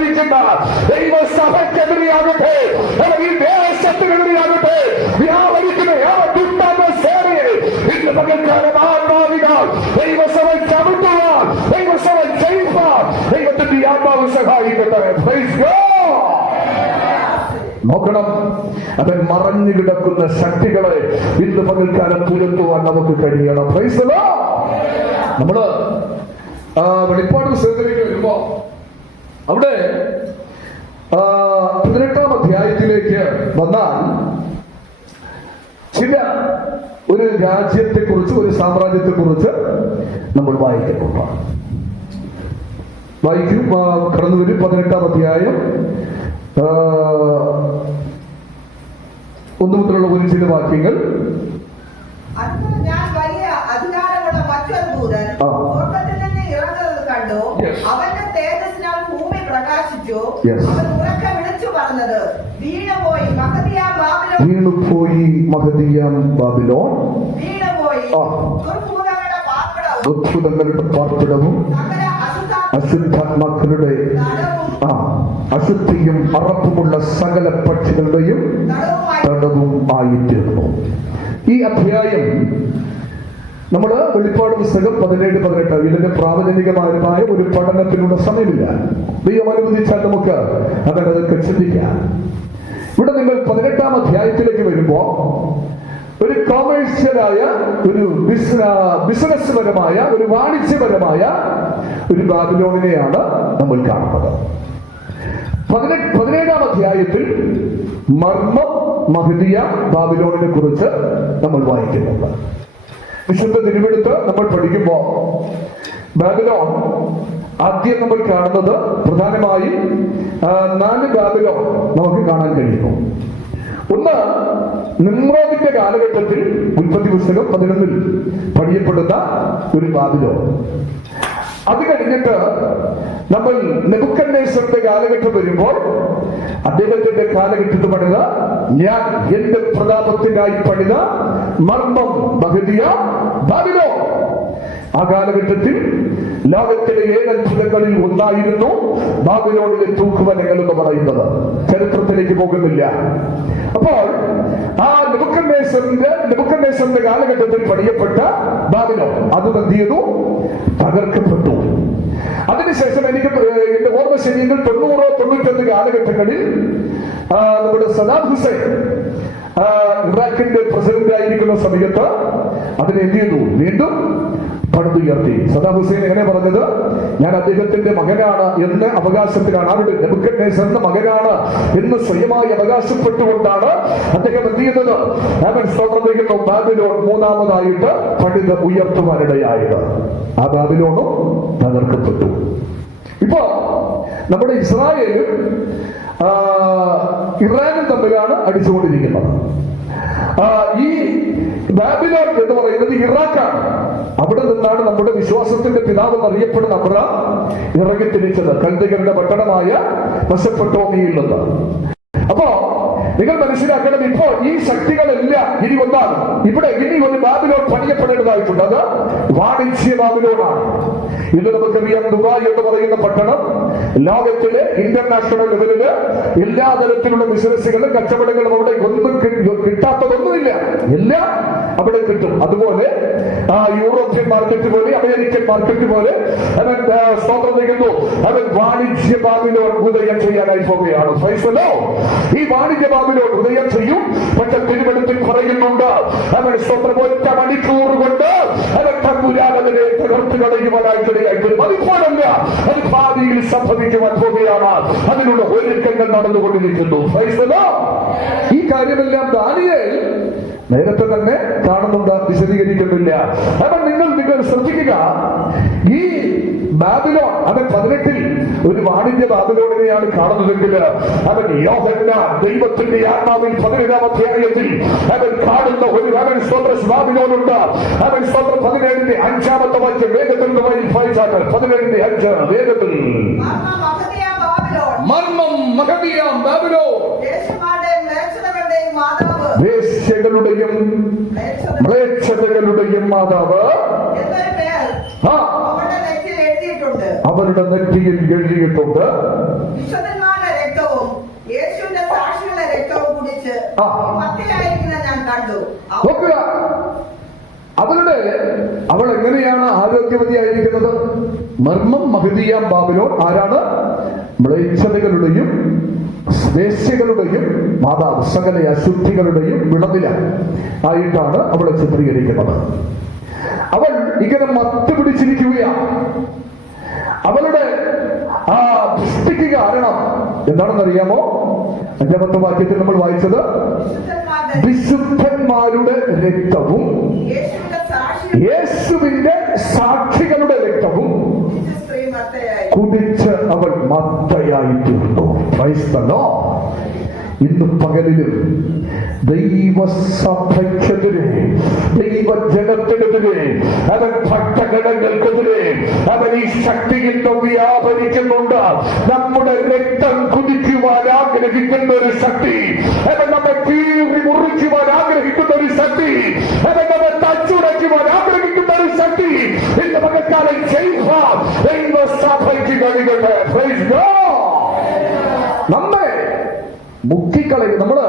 ഭരിക്കുന്ന ദൈവസഭയ്ക്കെതിരെയാകട്ടെ, ഈ ദേശത്തിനെതിരെയാകട്ടെ, വ്യാപരിക്കുന്ന ദുഷ്ടാത്മ സേനയെ ഇന്ന് പകൽക്കാലം ആത്മാവിനാൽ ദൈവസഭ ചവിട്ടുവാൻ, ദൈവസഭ ജയിപ്പാൻ ദൈവത്തിന്റെ ആത്മാവ് സഹായിക്കട്ടെ. Praise God. നോക്കണം, അവൻ മറഞ്ഞു കിടക്കുന്ന ശക്തികളെ ഇന്ന് പകൽക്കാലം തുരത്തുവാൻ നമുക്ക് കഴിയണം. Praise the Lord. നമ്മള് വെളിപ്പാട് പുസ്തകത്തിലേക്ക് വരുമ്പോ അവിടെ 18-ാം അധ്യായത്തിലേക്ക് വന്നാൽ ചില ഒരു രാജ്യത്തെ കുറിച്ച്, ഒരു സാമ്രാജ്യത്തെ കുറിച്ച് നമ്മൾ വായിക്കുന്നുണ്ട്. വായിക്കും, കടന്നു വരും. 18-ാം അധ്യായം 1 മുതലുള്ള ഒരു ചില വാക്യങ്ങൾ. ഞാൻ വലിയ അധികാരമുള്ള മറ്റൊരു ദൂതൻ സ്വർഗ്ഗത്തിൽ നിന്ന് ഇറങ്ങുന്നത് കണ്ടു. അവന്റെ തേജസ്സിനാൽ ഭൂമി പ്രകാശിച്ചു. അവൻ ഉറക്കെ വിളിച്ചു പറഞ്ഞത്, വീണുപോയി മഹതിയാം ബാബിലോൺ, വീണുപോയി മഹതിയാം ബാബിലോൺ, വീണുപോയി ദുർഭൂതങ്ങളുടെ പാർപ്പിടവും, ദുർഭൂതങ്ങളുടെ പാർപ്പിടവും, അശുദ്ധാത്മാക്കളുടെ അശുദ്ധിയും അറപ്പുമുള്ള സകല പക്ഷികളുടെയും തടവും ആയിത്തീർന്നു. ഈ അധ്യായം നമ്മള് വെളിപ്പാട് പുസ്തകം 17-18 ഇതിന്റെ പ്രാവചനികമായ ഒരു പഠനത്തിനുള്ള സമയമില്ല. ദൈവം അനുവദിച്ചാൽ നമുക്ക് അതൊക്കെ ചിന്തിക്കാം. ഇവിടെ നിങ്ങൾ 18-ാം അധ്യായത്തിലേക്ക് വരുമ്പോ ഒരു കൊമേഴ്സ്യലായ, ഒരു ബിസിനസ് പരമായ, ഒരു വാണിജ്യപരമായ ഒരു ബാബിലോണിനെയാണ് നമ്മൾ കാണുന്നത്. 17-ാം അധ്യായത്തിൽ മർമ്മം മഹദിയ ബാബിലോണിനെ കുറിച്ച് നമ്മൾ വായിക്കുന്നുണ്ട്. വിശുദ്ധ തിരുവെടുത്ത് നമ്മൾ പഠിക്കുമ്പോ ബാബിലോൺ ആദ്യം നമ്മൾ കാണുന്നത് പ്രധാനമായും 4 ബാബിലോൺ നമുക്ക് കാണാൻ കഴിയുന്നു. ഒന്ന്, നിമ്രോദിന്റെ കാലഘട്ടത്തിൽ ഉൽപ്പത്തി പുസ്തകം 11-ൽ പണിയപ്പെടുന്ന ഒരു ബാബിലോൺ. അത് കഴിഞ്ഞിട്ട് നമ്മൾ നെബൂഖദ്നേസറിന്റെ കാലഘട്ടം വരുമ്പോൾ അദ്ദേഹത്തിന്റെ കാലഘട്ടത്തിൽ പണിത, ഞാൻ എന്റെ പ്രതാപത്തിനായി പണിത മർമ്മം മഹദിയ ബാബിലോൺ. ആ കാലഘട്ടത്തിൽ ലോകത്തിലെ 7 അത്ഭുതങ്ങളിൽ ഒന്നായിരുന്നു ബാബിലോണിലെ തൂക്കുമലകൾ എന്ന് പറയുന്നത്. ചരിത്രത്തിലേക്ക് പോകുന്നില്ല. അപ്പോൾ ആ നെബൂഖദ്നേസറിന്റെ കാലഘട്ടത്തിൽ പണിയപ്പെട്ട ബാബിലോൺ അത് എന്ത് ചെയ്തു? തകർക്കപ്പെട്ടു. അതിനുശേഷം എനിക്ക് എന്റെ ഓർമ്മ ശരിയെങ്കിൽ 90-91 കാലഘട്ടങ്ങളിൽ നമ്മുടെ സദാം ഹുസൈൻ ഇറാഖിന്റെ പ്രസിഡന്റ് ആയിരിക്കുന്ന സമയത്ത് അതിനെ എന്ത് ചെയ്തു? വീണ്ടും പടുത്തുയർത്തി. സദാം ഹുസൈൻ എങ്ങനെ പറഞ്ഞത്? ഞാൻ അദ്ദേഹത്തിന്റെ മകനാണ് എന്ന് അവകാശത്തിലാണ്, ആരുടെ? നെബൂഖദ്നേസറിന്റെ മകനാണ് എന്ന് സ്വയമായി അവകാശപ്പെട്ടുകൊണ്ടാണ് അദ്ദേഹം എന്ത് ചെയ്യുന്നത്? അവൻ സ്വർഗ്ഗത്തിലേക്ക് ബാബിലോൺ 3-ാമതായിട്ട് പണിത് ഉയർത്തുവാനിടയായത്. ആ ബാബിലോണും തകർക്കപ്പെട്ടു. ഇപ്പോ നമ്മുടെ ഇസ്രായേലും ഇറാനും തമ്മിലാണ് അടിച്ചുകൊണ്ടിരിക്കുന്നത്. ഈ ബാബിലോൺ എന്ന് പറയുന്നത് ഇറാഖാണ്. അവിടെ നിന്നാണ് നമ്മുടെ വിശ്വാസത്തിന്റെ പിതാവ് എന്നറിയപ്പെടുന്ന അബ്രഹാം ഇറങ്ങി തിരിച്ചത്, കൽദികളുടെ പട്ടണമായ മെസൊപ്പൊട്ടേമിയയിൽ നിന്ന്. അപ്പോ നിങ്ങൾ മനസ്സിലാക്കണം, ഇപ്പോൾ ഈ ശക്തികളെല്ലാം ഇനി ഒന്നാണ്. ഇവിടെ ഇനി ഒരു ബാബിലോൺ പണിയപ്പെടേണ്ടതായിട്ടുണ്ട്. അത് വാണിജ്യ ബാബിലോണാണ്. ഇത് നമുക്കറിയാം, ദുബായ് എന്ന് പറയുന്ന പട്ടണം ലോകത്തിലെ ഇന്റർനാഷണൽ ലെവലില് എല്ലാ തരത്തിലുള്ള ബിസിനസ്സുകളും കച്ചവടങ്ങളും അവിടെ ഒന്നും കിട്ടാത്തതൊന്നുമില്ല, എല്ലാം അവിടെ കിട്ടും. അതുപോലെ യൂറോപ്യൻ മാർക്കറ്റ് പോലെ, അമേരിക്കൻ മാർക്കറ്റ് പോലെ അവൻ സ്തോത്രം ചെയ്യുന്നു, അവൻ വാണിജ്യ ബാബിലോൺ ഉദയം ചെയ്യാനായി പോവുകയാണ്. ഈ വാണിജ്യ ബാബിലോൺ ഉദയം ചെയ്യും. പക്ഷെ തിരുവനന്തപുരത്തിൽ പറയുന്നുണ്ട്, അവൻ സ്വന്തം 1 മണിക്കൂർ കൊണ്ട് അവൻ തമ്പുരാനെ തകർത്ത് കളയുവാനായിട്ടിടയായിട്ട് അതിപ്പോഴല്ല, അത് ഭാവിയിൽ സംഭവിക്കുവാൻ പോവുകയാണ്. അതിനുള്ള ഒരുക്കങ്ങൾ നടന്നുകൊണ്ടിരിക്കുന്നു. ഈ കാര്യമെല്ലാം ദാനിയേൽ നേരത്തെ തന്നെ കാണുന്നുണ്ട്, വിശദീകരിക്കുന്നില്ല. അവൻ നിങ്ങൾ ശ്രദ്ധിക്കുക, ഈ ബാബിലോൺ അവൻ 18-ൽ ഒരു വാണിജ്യ ബാബിലോണിനെയാണ് കാണുന്നതെങ്കിൽ അവൻ യോഹന്നാൻ ദൈവത്തിന്റെ ആത്മാവിൽ 17-ാം അധ്യായത്തിൽ അവൻ കാണുന്ന ഒരു അവൻ സ്വന്തം ബാബിലോണുണ്ട്. അവൻ സ്വന്തം 17-ന്റെ 5-ാമത്തെ വാക്യം വേഗത്തിൽ വായിച്ചാൽ 17-ന്റെ 5 വേഗത്തിൽ. മർമ്മം മഹദിയാം ബാബിലോൺ, വേശ്യകളുടെയും മ്ലേച്ഛതകളുടെയും മാതാവ്. അവരുടെ നെറ്റിയിൽ എഴുതിയിട്ടുണ്ട്. വിശുദ്ധന്മാരുടെ രക്തവും യേശുവിന്റെ സാക്ഷികളുടെ രക്തവും കുടിച്ച് മത്തിയായിരിക്കുന്ന ഞാൻ കണ്ടു. നോക്കുക, അവൾ എങ്ങനെയാണ് ആരോഗ്യവതിയായിരിക്കുന്നത്? മർമ്മം മഹതിയാം ബാബിലോൺ ആരാണ്? മ്ലേച്ഛതകളുടെയും വേശ്യകളുടെയും മാതാവ്, സകല അശുദ്ധികളുടെയും വിളവില ആയിട്ടാണ് അവളെ ചിത്രീകരിക്കുന്നത്. അവൾ ഇങ്ങനെ മത്ത് പിടിച്ചിരിക്കുകയാണ്. അവളുടെ ആ ദൃഷ്ടിക്ക് കാരണം എന്താണെന്നറിയാമോ? 5ാമത്തെ വാക്യത്തിൽ നമ്മൾ വായിച്ചത്, വിശുദ്ധന്മാരുടെ രക്തവും യേശുവിന്റെ സാക്ഷികളുടെ രക്തവും കുടിച്ച് അവൾ മത്തയായി തീർന്നു. Praise the Lord. ഇന്ന് പകലിലും ദൈവസഭയ്ക്കെതിരെ, ദൈവജനത്തിനെതിരെ, അവൻ ഭക്തഗണങ്ങൾക്കെതിരെ അവൻ ഈ ശക്തിയിൽ വ്യാപരിക്കുന്നുണ്ട്. നമ്മുടെ രക്തം കുതിക്കുവാൻ ആഗ്രഹിക്കുന്ന ഒരു ശക്തി, അവൻ നമ്മെ കീറി മുറിക്കുവാൻ ആഗ്രഹിക്കുന്ന ഒരു ശക്തി, അവൻ നമ്മെ തച്ചുടയ്ക്കുവാൻ ആഗ്രഹിക്കുന്ന ഒരു ശക്തി ഇന്ന് പകൽക്കാലം ചെയ്യുവാൻ ദൈവസഭയ്ക്ക് കഴിയട്ടെ. Praise God. നമ്മെ മുക്കിക്കളയും. നമ്മള്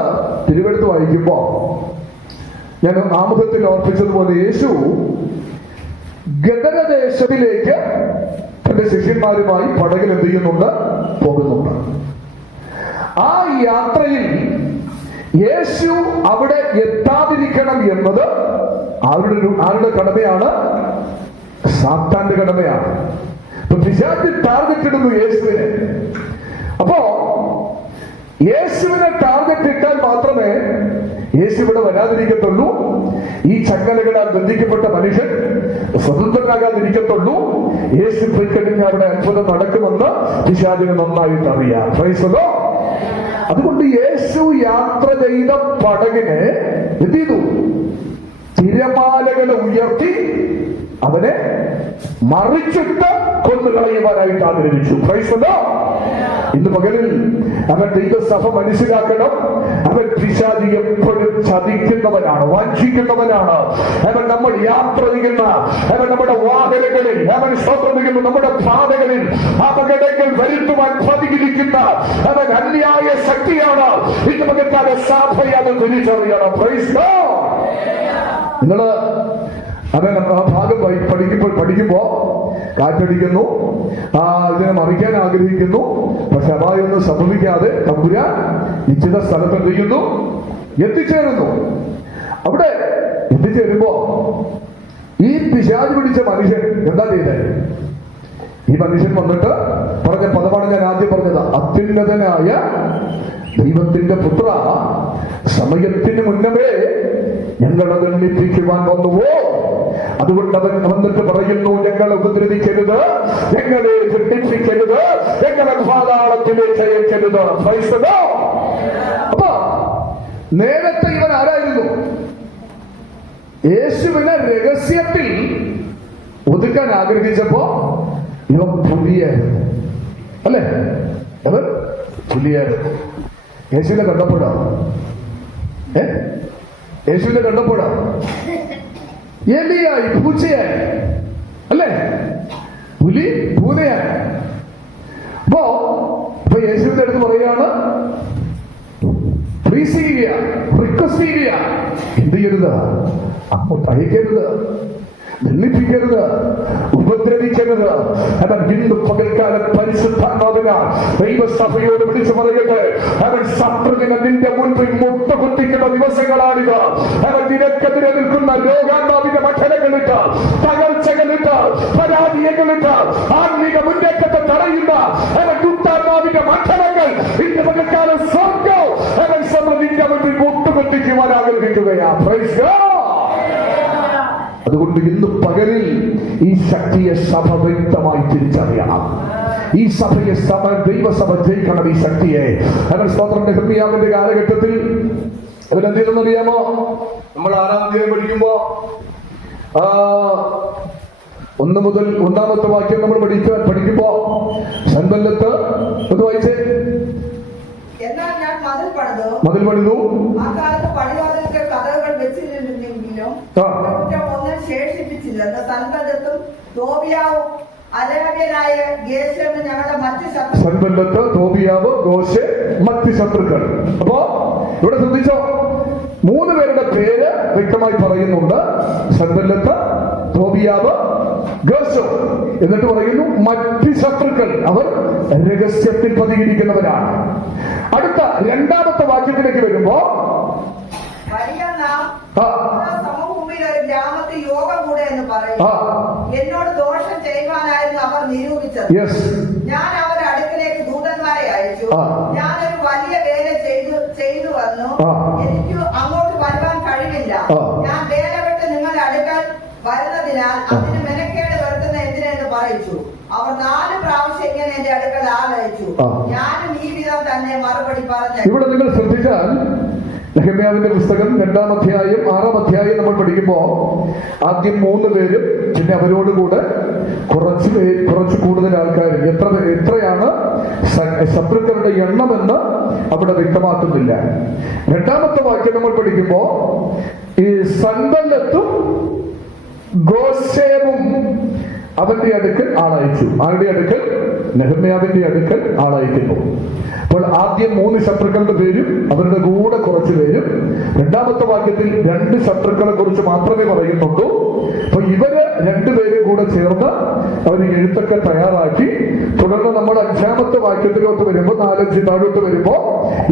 തിരുവെടുത്ത് വായിക്കുമ്പോ ഞാൻ ആമുഖത്തിൽ ഓർപ്പിച്ചതുപോലെ യേശു ഗദരദേശത്തിലേക്ക് തന്റെ ശിഷ്യന്മാരുമായി പടകിൽ എന്ത് ചെയ്യുന്നുണ്ട്? പോകുന്നുണ്ട്. ആ യാത്രയിൽ യേശു അവിടെ എത്താതിരിക്കണം എന്നത് ആരുടെ കടമയാണ്? സാത്താന്റെ കടമയാണ്. പിശാച് ടാർഗറ്റ് ഇടുന്നു യേശുവിനെ. അപ്പോ യേശുവിനെ ടാർഗറ്റ് ഇട്ടാൽ മാത്രമേ യേശു ഇവിടെ വരാതിരിക്കത്തുള്ളൂ. ഈ ചങ്ങലകളാൽ ബന്ധിക്കപ്പെട്ട മനുഷ്യൻ സ്വതന്ത്രനാകാതിരിക്കത്തുള്ളൂ. യേശു പോയി കഴിഞ്ഞാൽ അവിടെ അത്ഭുതം നടക്കുമെന്ന് പിശാചിന് നന്നായിട്ട് അറിയാം. Praise the Lord. അതുകൊണ്ട് യേശു യാത്ര ചെയ്ത പടകിനെ എന്ത് ചെയ്തു? തിരമാലകളെ ഉയർത്തി അവനെ മറിച്ചിട്ട് കൊന്നുകളയുവാനായിട്ട് ആഗ്രഹിച്ചു. Praise the Lord. ഇന്ന് പകലിൽ അവൻ ദൈവസഭ മനസ്സിലാക്കണം. അവൻ പിശാചി എപ്പോഴും ചതിക്കുന്നവനാണ്, വഞ്ചിക്കുന്നവനാണ്. അവൻ നമ്മൾ യാത്ര ചെയ്യുന്ന, അവൻ നമ്മുടെ വാഹനങ്ങളിൽ, അവൻ സ്വന്തം ചെയ്യുന്ന നമ്മുടെ പാതകളിൽ അപകടങ്ങൾ വരുത്തുവാൻ പതിയിരിക്കുന്ന അവൻ അന്യായ ശക്തിയാണ്. ഇന്ന് പകൽക്കാല സഭയെ അത് തിരിച്ചറിയണം. Praise God. നിങ്ങള് അവൻ ആ ഭാഗം പഠിക്കുമ്പോ കാറ്റടിക്കുന്നു, ഇതിനെ മറിക്കാൻ ആഗ്രഹിക്കുന്നു. പക്ഷെ അപായൊന്നും സംഭവിക്കാതെ തമ്പുരാൻ നിശ്ചിത സ്ഥലത്ത് എന്ത് ചെയ്യുന്നു? എത്തിച്ചേരുന്നു. അവിടെ എത്തിച്ചേരുമ്പോ ഈ പിശാച് പിടിച്ച മനുഷ്യൻ എന്താ ചെയ്തത്? ഈ മനുഷ്യൻ വന്നിട്ട് പറഞ്ഞ പദമാണ് ഞാൻ ആദ്യം പറഞ്ഞത്. അത്യുന്നതനായ ദൈവത്തിന്റെ പുത്ര, സമയത്തിന് മുന്നമേ ഞങ്ങളെ ദണ്ഡിപ്പിക്കുവാൻ വന്നുവോ? അതുകൊണ്ട് അവൻ വന്നിട്ട് പറയുന്നു, ഞങ്ങളെ ഉപദ്രവിക്കരുത്, ഞങ്ങളെ ദണ്ഡിപ്പിക്കരുത്, ഞങ്ങളെ പാതാളത്തിലേക്ക് അയക്കരുത്. അപ്പൊ നേരത്തെ ഇവൻ ആരായിരുന്നു? യേശുവിനെ രഹസ്യത്തിൽ ഒതുക്കാൻ ആഗ്രഹിച്ചപ്പോ ഇവൻ പുലിയായിരുന്നു, അല്ലേ? അവൻ പുലിയായിരുന്നു. യേശുവിനെ കണ്ടപ്പോഴാ യേശുവിനെ കണ്ടപ്പോഴാ എലിയായി, പൂച്ചയായി, അല്ലേ? പുലി പൂനയായി. അപ്പോ യേശുവിന്റെ അടുത്ത് പറയാണ്, പ്ലീസ് ചെയ്യുക, റിക്വസ്റ്റ് ചെയ്യുക, എന്ത് ചെയ്യരുത്? അങ്ങോട്ട് അയക്കരുത്, ദണ്ഡിപ്പിക്കരുത്, ഉപദ്രവിക്കരുത്. അവൻ ഇന്ന് പകൽക്കാലം പരിശുദ്ധാത്മാവിനാൽ ദൈവസഭയോട് വിളിച്ചു പറയട്ടെ, അവൻ ശത്രുവിനെ നിന്റെ മുൻപിൽ മുട്ടുകുത്തിക്കുന്ന ദിവസങ്ങളാണിത്. അവൻ നിനക്കെതിരെ നിൽക്കുന്ന രോഗാത്മാവിന്റെ മഠനങ്ങളിട്ട്, തകർച്ചകളിട്ട്, പരാജയങ്ങളിട്ട്, ആത്മീക മുന്നേറ്റത്തെ തടയുന്ന അവൻ ദുഷ്ടാത്മാവിന്റെ മഠനങ്ങൾ ഇന്ന് പകൽക്കാലം സ്വർഗ്ഗം അവൻ ശത്രു നിന്റെ മുൻപിൽ മുട്ടുകുത്തിക്കുവാൻ ആഗ്രഹിക്കുകയാണ്. Praise God. അതുകൊണ്ട് ഇന്ന് പകലിൽ ഈ ശക്തിയെ സഭ വ്യക്തമായി തിരിച്ചറിയണം. ഈ സഭയെ ദൈവസഭ ജയിക്കണം. ഈ ശക്തിയെ അവൻ സ്തോത്രം. നെഹെമ്യാവിന്റെ കാലഘട്ടത്തിൽ അവരെന്തെന്നറിയാമോ? നമ്മൾ 6-ാം അധ്യായം പഠിക്കുമ്പോ 1 മുതൽ 1-ാമത്തെ വാക്യം നമ്മൾ പഠിക്കുമ്പോ സൻബല്ലത്ത് അത് വായിച്ചേ. മതിൽ പണിതു. ആ കാലത്ത് പണിവാതിൽക്കൽ കഥകൾ വെച്ചിരുന്നെങ്കിലും ഒന്നും ശേഷിപ്പിച്ചില്ലെന്ന് സൻബല്ലത്തും തോബിയാവും അരാബ്യനായ ഗേശെം ഞങ്ങളുടെ മറ്റ് ശത്രു. സൻബല്ലത്ത്, തോബിയാവ്, ഗോശെ, മറ്റ് ശത്രുക്കൾ. അപ്പോ ഇവിടെ ശ്രദ്ധിച്ചോ, 3 പേരുടെ പേര് വ്യക്തമായി പറയുന്നുണ്ട്. സൻബല്ലത്ത്, തോബിയാവ്, ഗോശോ. എന്നിട്ട് പറയുന്നു മറ്റ് ശത്രുക്കൾ, അവർ രഹസ്യത്തിൽ പതിയിരിക്കുന്നവരാണ്. അടുത്ത 2ാമത്തെ വാക്യത്തിലേക്ക് വരുമ്പോ വലിയ നാം സമഭൂമിയിൽ ഒരു ഗ്രാമത്തിൽ യോഗം കൂടെ എന്ന് പറയും. എന്നോട് ദോഷം ചെയ്യുവാനായിരുന്നു അവർ നിരൂപിച്ചത്. ഞാൻ അവരുടെ അടുക്കിലേക്ക് ദൂതന്മാരെ അയച്ചു. ഞാനൊരു വലിയ വേല ചെയ്തു വന്നു. എനിക്ക് അങ്ങോട്ട് വരുവാൻ കഴിവില്ല. ഞാൻ വേല വിട്ട് നിങ്ങളുടെ അടുക്കൽ വരുന്നതിനാൽ അതിന് മെനക്കേട് വരുത്തുന്ന എന്തിനെന്ന് പറയിച്ചു. അവർ 4 പ്രാവശ്യം ഇങ്ങനെ എന്റെ അടുക്കൽ ആളയച്ചു. ഞാനും ഈ വിധം തന്നെ മറുപടി പറഞ്ഞു. ഇവിടെ നിങ്ങൾ ശ്രദ്ധിച്ചാൽ നെഹെമ്യാവിന്റെ പുസ്തകം 2-ാം അധ്യായം 6-ാം അധ്യായം നമ്മൾ പഠിക്കുമ്പോ ആദ്യം 3 പേരും പിന്നെ അവരോടുകൂടെ കുറച്ച് കൂടുതൽ ആൾക്കാരും. എത്രയാണ് ശത്രുക്കളുടെ എണ്ണമെന്ന് അവിടെ വ്യക്തമാക്കുന്നില്ല. 2ാമത്തെ വാക്യം നമ്മൾ പഠിക്കുമ്പോ ഈ സൻബല്ലത്തും ഗോശേവും അവന്റെ അടുക്കൽ ആളയച്ചു. ആരുടെ അടുക്കൽ? നെഹെമ്യാവിന്റെ അടുക്കൽ ആളയക്കുന്നു. അപ്പോൾ ആദ്യം 3 ശത്രുക്കളുടെ പേരും അവരുടെ കൂടെ കുറച്ച് പേരും. 2ാമത്തെ വാക്യത്തിൽ 2 ശത്രുക്കളെ കുറിച്ച് മാത്രമേ പറയുന്നുള്ളൂ. അപ്പൊ ഇവര് 2 പേരും കൂടെ ചേർന്ന് അവർ എഴുത്തൊക്കെ തയ്യാറാക്കി. തുടർന്ന് നമ്മൾ 5ാമത്തെ വാക്യത്തിലോട്ട് വരുമ്പോ 4-5 താഴോട്ട് വരുമ്പോ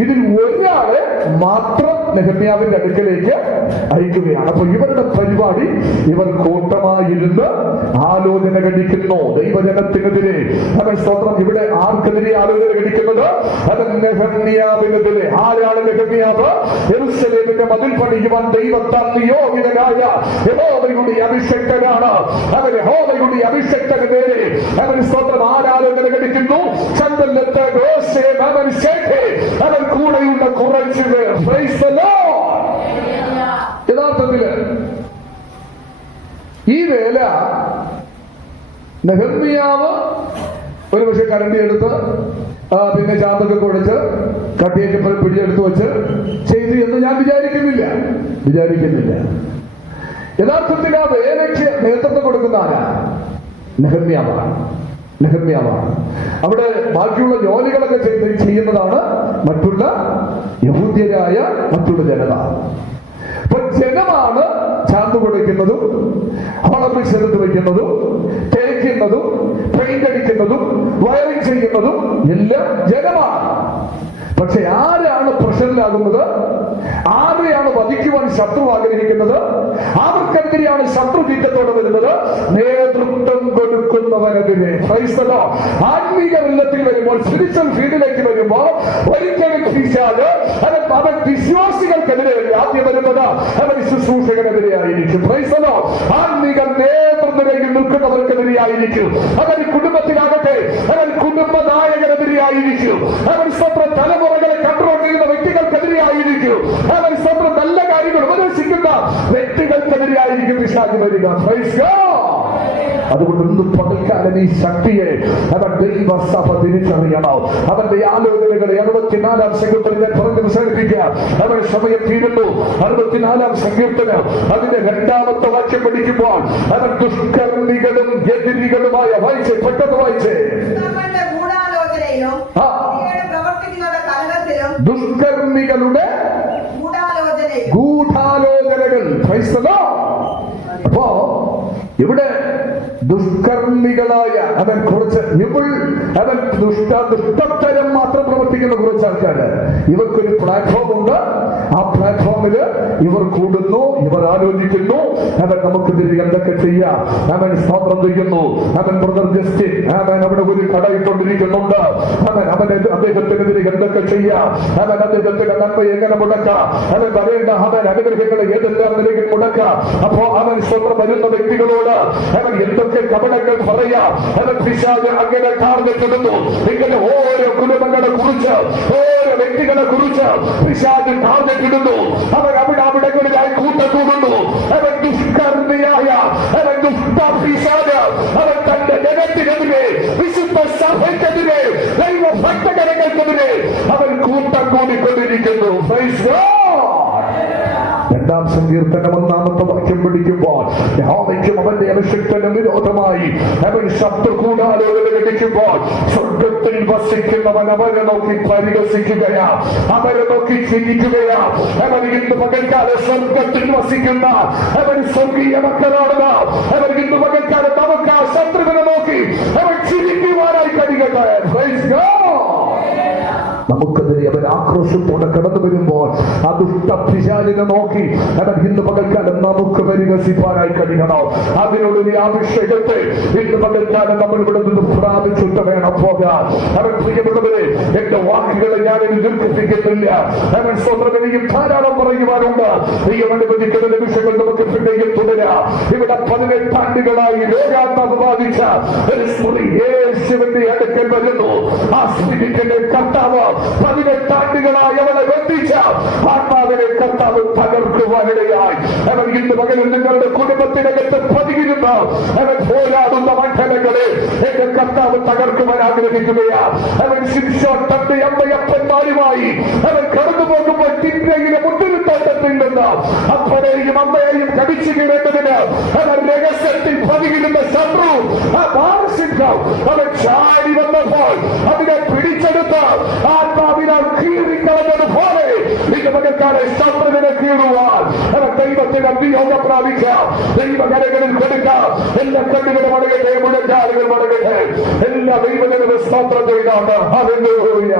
ഇതിൽ ഒരാളെ മാത്രം നെഹെമ്യാവിന്റെ അടുക്കലേക്ക് അയക്കുകയാണ്. അപ്പൊ ഇവരുടെ പരിപാടി, ഇവർ കൂട്ടമായിരുന്ന് ആലോചന ഘടിക്കുന്നു ദൈവജനത്തിനെതിരെ. അവൻ സ്തോത്രം. ഇവിടെ ആർക്കെതിരെ ആലോചന ഘടിക്കുന്നത്? അത് നെഹെമ്യാവിനെതിരെ. ആരാണ് നെഹെമ്യാവ്? യെരൂശലേമിന്റെ മതിൽ പണിയുവാൻ ദൈവത്താൽ നിയോഗിതനായ യഹോവയുടെ അഭിഷക്തനാണ്. അവൻ യഹോവയുടെ അഭിഷക്തനെതിരെ അവൻ സ്തോത്രം ആരാധന ഘടിക്കുന്നു. സൻബല്ലത്ത്, ഗോശേം, അവൻ ശേഖേ, അവൻ കൂടെയുള്ള കുറച്ച് പേർ. യഥാർത്ഥത്തില് ഈ വേല നെഹെമ്യാവ് ഒരു പക്ഷെ കരണ്ടി എടുത്ത് പിന്നെ ചാന്തൊക്കെ കുഴച്ച് കട്ടിയൊക്കെ പിടിച്ചെടുത്ത് വെച്ച് ചെയ്തു എന്ന് ഞാൻ വിചാരിക്കുന്നില്ല. യഥാർത്ഥത്തിൽ ആ വേലയ്ക്ക് നേതൃത്വം കൊടുക്കുന്ന ആരാ? നെഹെമ്യാവാണ്. അവിടെ ബാക്കിയുള്ള ജോലികളൊക്കെ ചെയ്യുന്നതാണ് മറ്റുള്ള യഹൂദ്യരായ മറ്റുള്ള ജനത. അപ്പൊ ജനമാണ് ചാന്ത് കൊടുക്കുന്നതും ഹോളത്തിൽ ചേർത്ത് വയ്ക്കുന്നതും തേക്കുന്നതും പെയിന്റ് അടിക്കുന്നതും വയറിംഗ് ചെയ്യുന്നതും എല്ലാം ജനമാണ്. പക്ഷെ ആരാണ് പ്രശ്നത്തിലാകുന്നത്? ആരെയാണ് വധിക്കുവാൻ ശത്രു ആഗ്രഹിക്കുന്നത്? ആർക്കെതിരെയാണ് ശത്രു നീക്കത്തോടെ വരുന്നത്? നേതൃത്വം കൊടുക്കുന്നവനെതിരെ. ആത്മീക ബന്ധത്തിൽ വരുമ്പോൾ, സ്പിരിച്വൽ ഫീൽഡിലേക്ക് വരുമ്പോൾ ഒരിക്കലും അവൻ വിശ്വാസികൾക്കെതിരെ ആദ്യം വരുന്നത് അവൻ ശുശ്രൂഷകനെതിരെ ആയിരിക്കും. ആത്മീക നേതൃത്വത്തിലേക്ക് നിൽക്കുന്നവർക്കെതിരെയായിരിക്കും. അവൻ കുടുംബത്തിലാകട്ടെ, അവൻ കുടുംബ നായകനെതിരെ ആയിരിക്കും. അവൻ സ്വന്തം തലമുറകളെ കൺട്രോൾ ചെയ്യുന്ന വ്യക്തികൾക്കെതിരെയായിരിക്കും. അവൻ സ്വന്തം നല്ല കാര്യങ്ങൾ ഉപദേശിക്കുന്ന വ്യക്തികൾക്കെതിരെയായിരിക്കും പിശാച് വരിക. അതുകൊണ്ട് ഇന്ന് പകൽക്കാലം ഈ ശക്തിയെ അവൻ ദൈവസഭ തിരിച്ചറിയണം. അവന്റെ ആലോചനകളെ 64-ാം സങ്കീർത്തനം ഞാൻ പറഞ്ഞ് അവസാനിപ്പിക്കാം. അവൻ സമയം തീരുന്നു. 64-ാം സങ്കീർത്തനം അതിന്റെ 2ാമത്തെ വാക്യം പഠിക്കുമ്പോൾ അവൻ ദുഷ്കർമ്മികളും എതിരികളുമായ വായിച്ചേ, പെട്ടെന്ന് വായിച്ചേ. ദുഷ്കർമ്മികളുടെ ഗൂഢാലോചനകൾ. അപ്പോ ഇവിടെ ദുഷ്കർമ്മികളായ അവൻ കുറച്ച് അവൻ ദുഷ്ടത്തരം മാത്രം പ്രവർത്തിക്കുന്ന കുറച്ച് ആൾക്കാര്. ഇവർക്കൊരു പ്ലാറ്റ്ഫോം ഉണ്ട്. ആ പ്ലാറ്റ്ഫോമില് ഇവർ കൂടുന്നു, ഇവർ ആലോചിക്കുന്നു, അവൻ നമുക്കെതിരെ എന്തൊക്കെ ചെയ്യാം. അവൻ സ്തോത്രം ചെയ്യുന്നു. അവൻ ബ്രദർ ജസ്റ്റിൻ അവൻ അവിടെ ഒരു കട ഇട്ടുകൊണ്ടിരിക്കുന്നുണ്ട്. അദ്ദേഹത്തിനെതിരെ എന്തൊക്കെ ചെയ്യാം. അവൻ അദ്ദേഹത്തിന്റെ നന്മ എങ്ങനെ മുടക്കാം. അവൻ വരേണ്ട അവൻ അനുഗ്രഹങ്ങളെ ഏതെല്ലാം നിലയിൽ മുടക്കാം. അപ്പോ അവൻ സ്വന്തം വരുന്ന വ്യക്തികളോട് അവൻ എന്തൊക്കെ കപടങ്ങൾ പറയാം. അവൻ പിശാച് അങ്ങനെ ടാർഗറ്റിടുന്നു. ഇങ്ങനെ ഓരോ കുടുംബങ്ങളെ കുറിച്ച്, ഓരോ വ്യക്തികളെ കുറിച്ച് പിശാച് ടാർഗറ്റിടുന്നു. അവൻ അവിടങ്ങളിലായി കൂട്ടക്കൂടുന്നു. അവൻ ദുഷ്കർമ്മിയായ അവൻ ദുഷ്ടപിശാച് അവൻ തന്റെ ജനത്തിനെതിരെ, വിശുദ്ധ സഭയ്ക്കെതിരെ, ദൈവ ഭക്തജനങ്ങൾക്കെതിരെ അവൻ കൂട്ടം കൂടിക്കൊണ്ടിരിക്കുന്നു. 2-ാം സങ്കീർത്തനം 1-ാമത്തെ വാക്യം പഠിക്കുമ്പോൾ യഹോവയ്ക്കും അവന്റെ അഭിഷിക്തനും വിരോധമായി അവൻ ശത്രു കൂടാലോചന ലഭിക്കുമ്പോൾ സ്വർഗത്തിൽ വസിക്കുന്നവൻ അവരെ നോക്കി പരിഹസിക്കുകയാ, അവരെ നോക്കി ചിരിക്കുകയാ. അവൻ ഇന്ന് പകൽക്കാലം സ്വർഗത്തിൽ വസിക്കുന്ന അവൻ സ്വർഗീയ മക്കളാണ്. അവൻ ഇന്ന് പകൽക്കാലം നമുക്ക് ആ ശത്രുവിനെ നോക്കി അവൻ ചിരിക്കുവാനായി കഴിയട്ടെ. Praise God. നമുക്കെതിരെ അവൻ ആക്രോശത്തോടെ കടന്നു വരുമ്പോൾ ആ ദുഷ്ടപിശാചിനെ നോക്കി അവൻ ഇന്ന് പകൽക്കാലം നമുക്ക് പരിഹസിപ്പാനായി കഴിയണം. അതിനോട് അഭിഷേകത്തെ ഇന്ന് പകൽക്കാലം നമ്മൾ ഇവിടെ നിന്ന് പ്രാപിച്ചിട്ട് വേണം പോകാൻ. അവൻ പ്രിയപ്പെട്ടവരെ, എന്റെ വാക്കുകളെ ഞാൻ ദീർഘിപ്പിക്കുന്നില്ല. അവൻ സ്വന്തം ധാരാളം പറയുവാനുണ്ട്. ദൈവം അനുവദിക്കുന്ന നിമിഷങ്ങൾ നമുക്ക് പിന്നെയും തുടരാം. ഇവിടെ 18 ആണ്ടുകളായി രോഗാത്മാവ് ബാധിച്ച ഒരു സ്ത്രീ യേശുവിന്റെ അടുക്കൽ വരുന്നു. ആ സ്ത്രീയുടെ കർത്താവ് 18 ആണ്ടുകളായി അവളെ ബന്ധിച്ച ആത്മാവിനെ കർത്താവ് തകർക്കുവാനിടയായി. അവൻ ഇന്ന് പകലിൽ നിങ്ങളുടെ കുടുംബത്തിനകത്ത് പതിയിരുന്ന അവൻ പോരാടുന്ന മണ്ഡലങ്ങളെ എന്റെ കർത്താവ് തകർക്കുവാൻ ആഗ്രഹിക്കുകയാ. അവൻ ശിക്ഷോട്ടന്റെ അമ്മയപ്പന്മാരുമായി അവൻ കടന്നു പോകുമ്പോൾ ചിന്തയിലെ മുട്ടിരുത്തോട്ടത്തിൽ നിന്ന് അപ്പനെയും അമ്മയെയും കടിച്ചു കീഴേണ്ടതിന് അവൻ രഹസ്യത്തിൽ പതിയിരുന്ന ശത്രു ആ മാനസികം അവൻ ചാടി വന്നപ്പോൾ അതിനെ പിടിച്ചെടുത്ത് ആത്മാവിനാൽ കീറിക്കളഞ്ഞതുപോലെ ഇത് പകൽക്കാലം ശത്രുവിനെ കീറുവാൻ അവൻ ദൈവത്തിന് അഭിയോഗം പ്രാപിക്കാം. ദൈവകരകളിൽ കൊടുക്കാം. എല്ലാ കണ്ണുകളും അടങ്ങട്ടെ, മുഴക്കാലുകൾ അടങ്ങട്ടെ. എല്ലാ ദൈവജനവും സ്തോത്രം ചെയ്താണ്. ഹല്ലേലൂയ.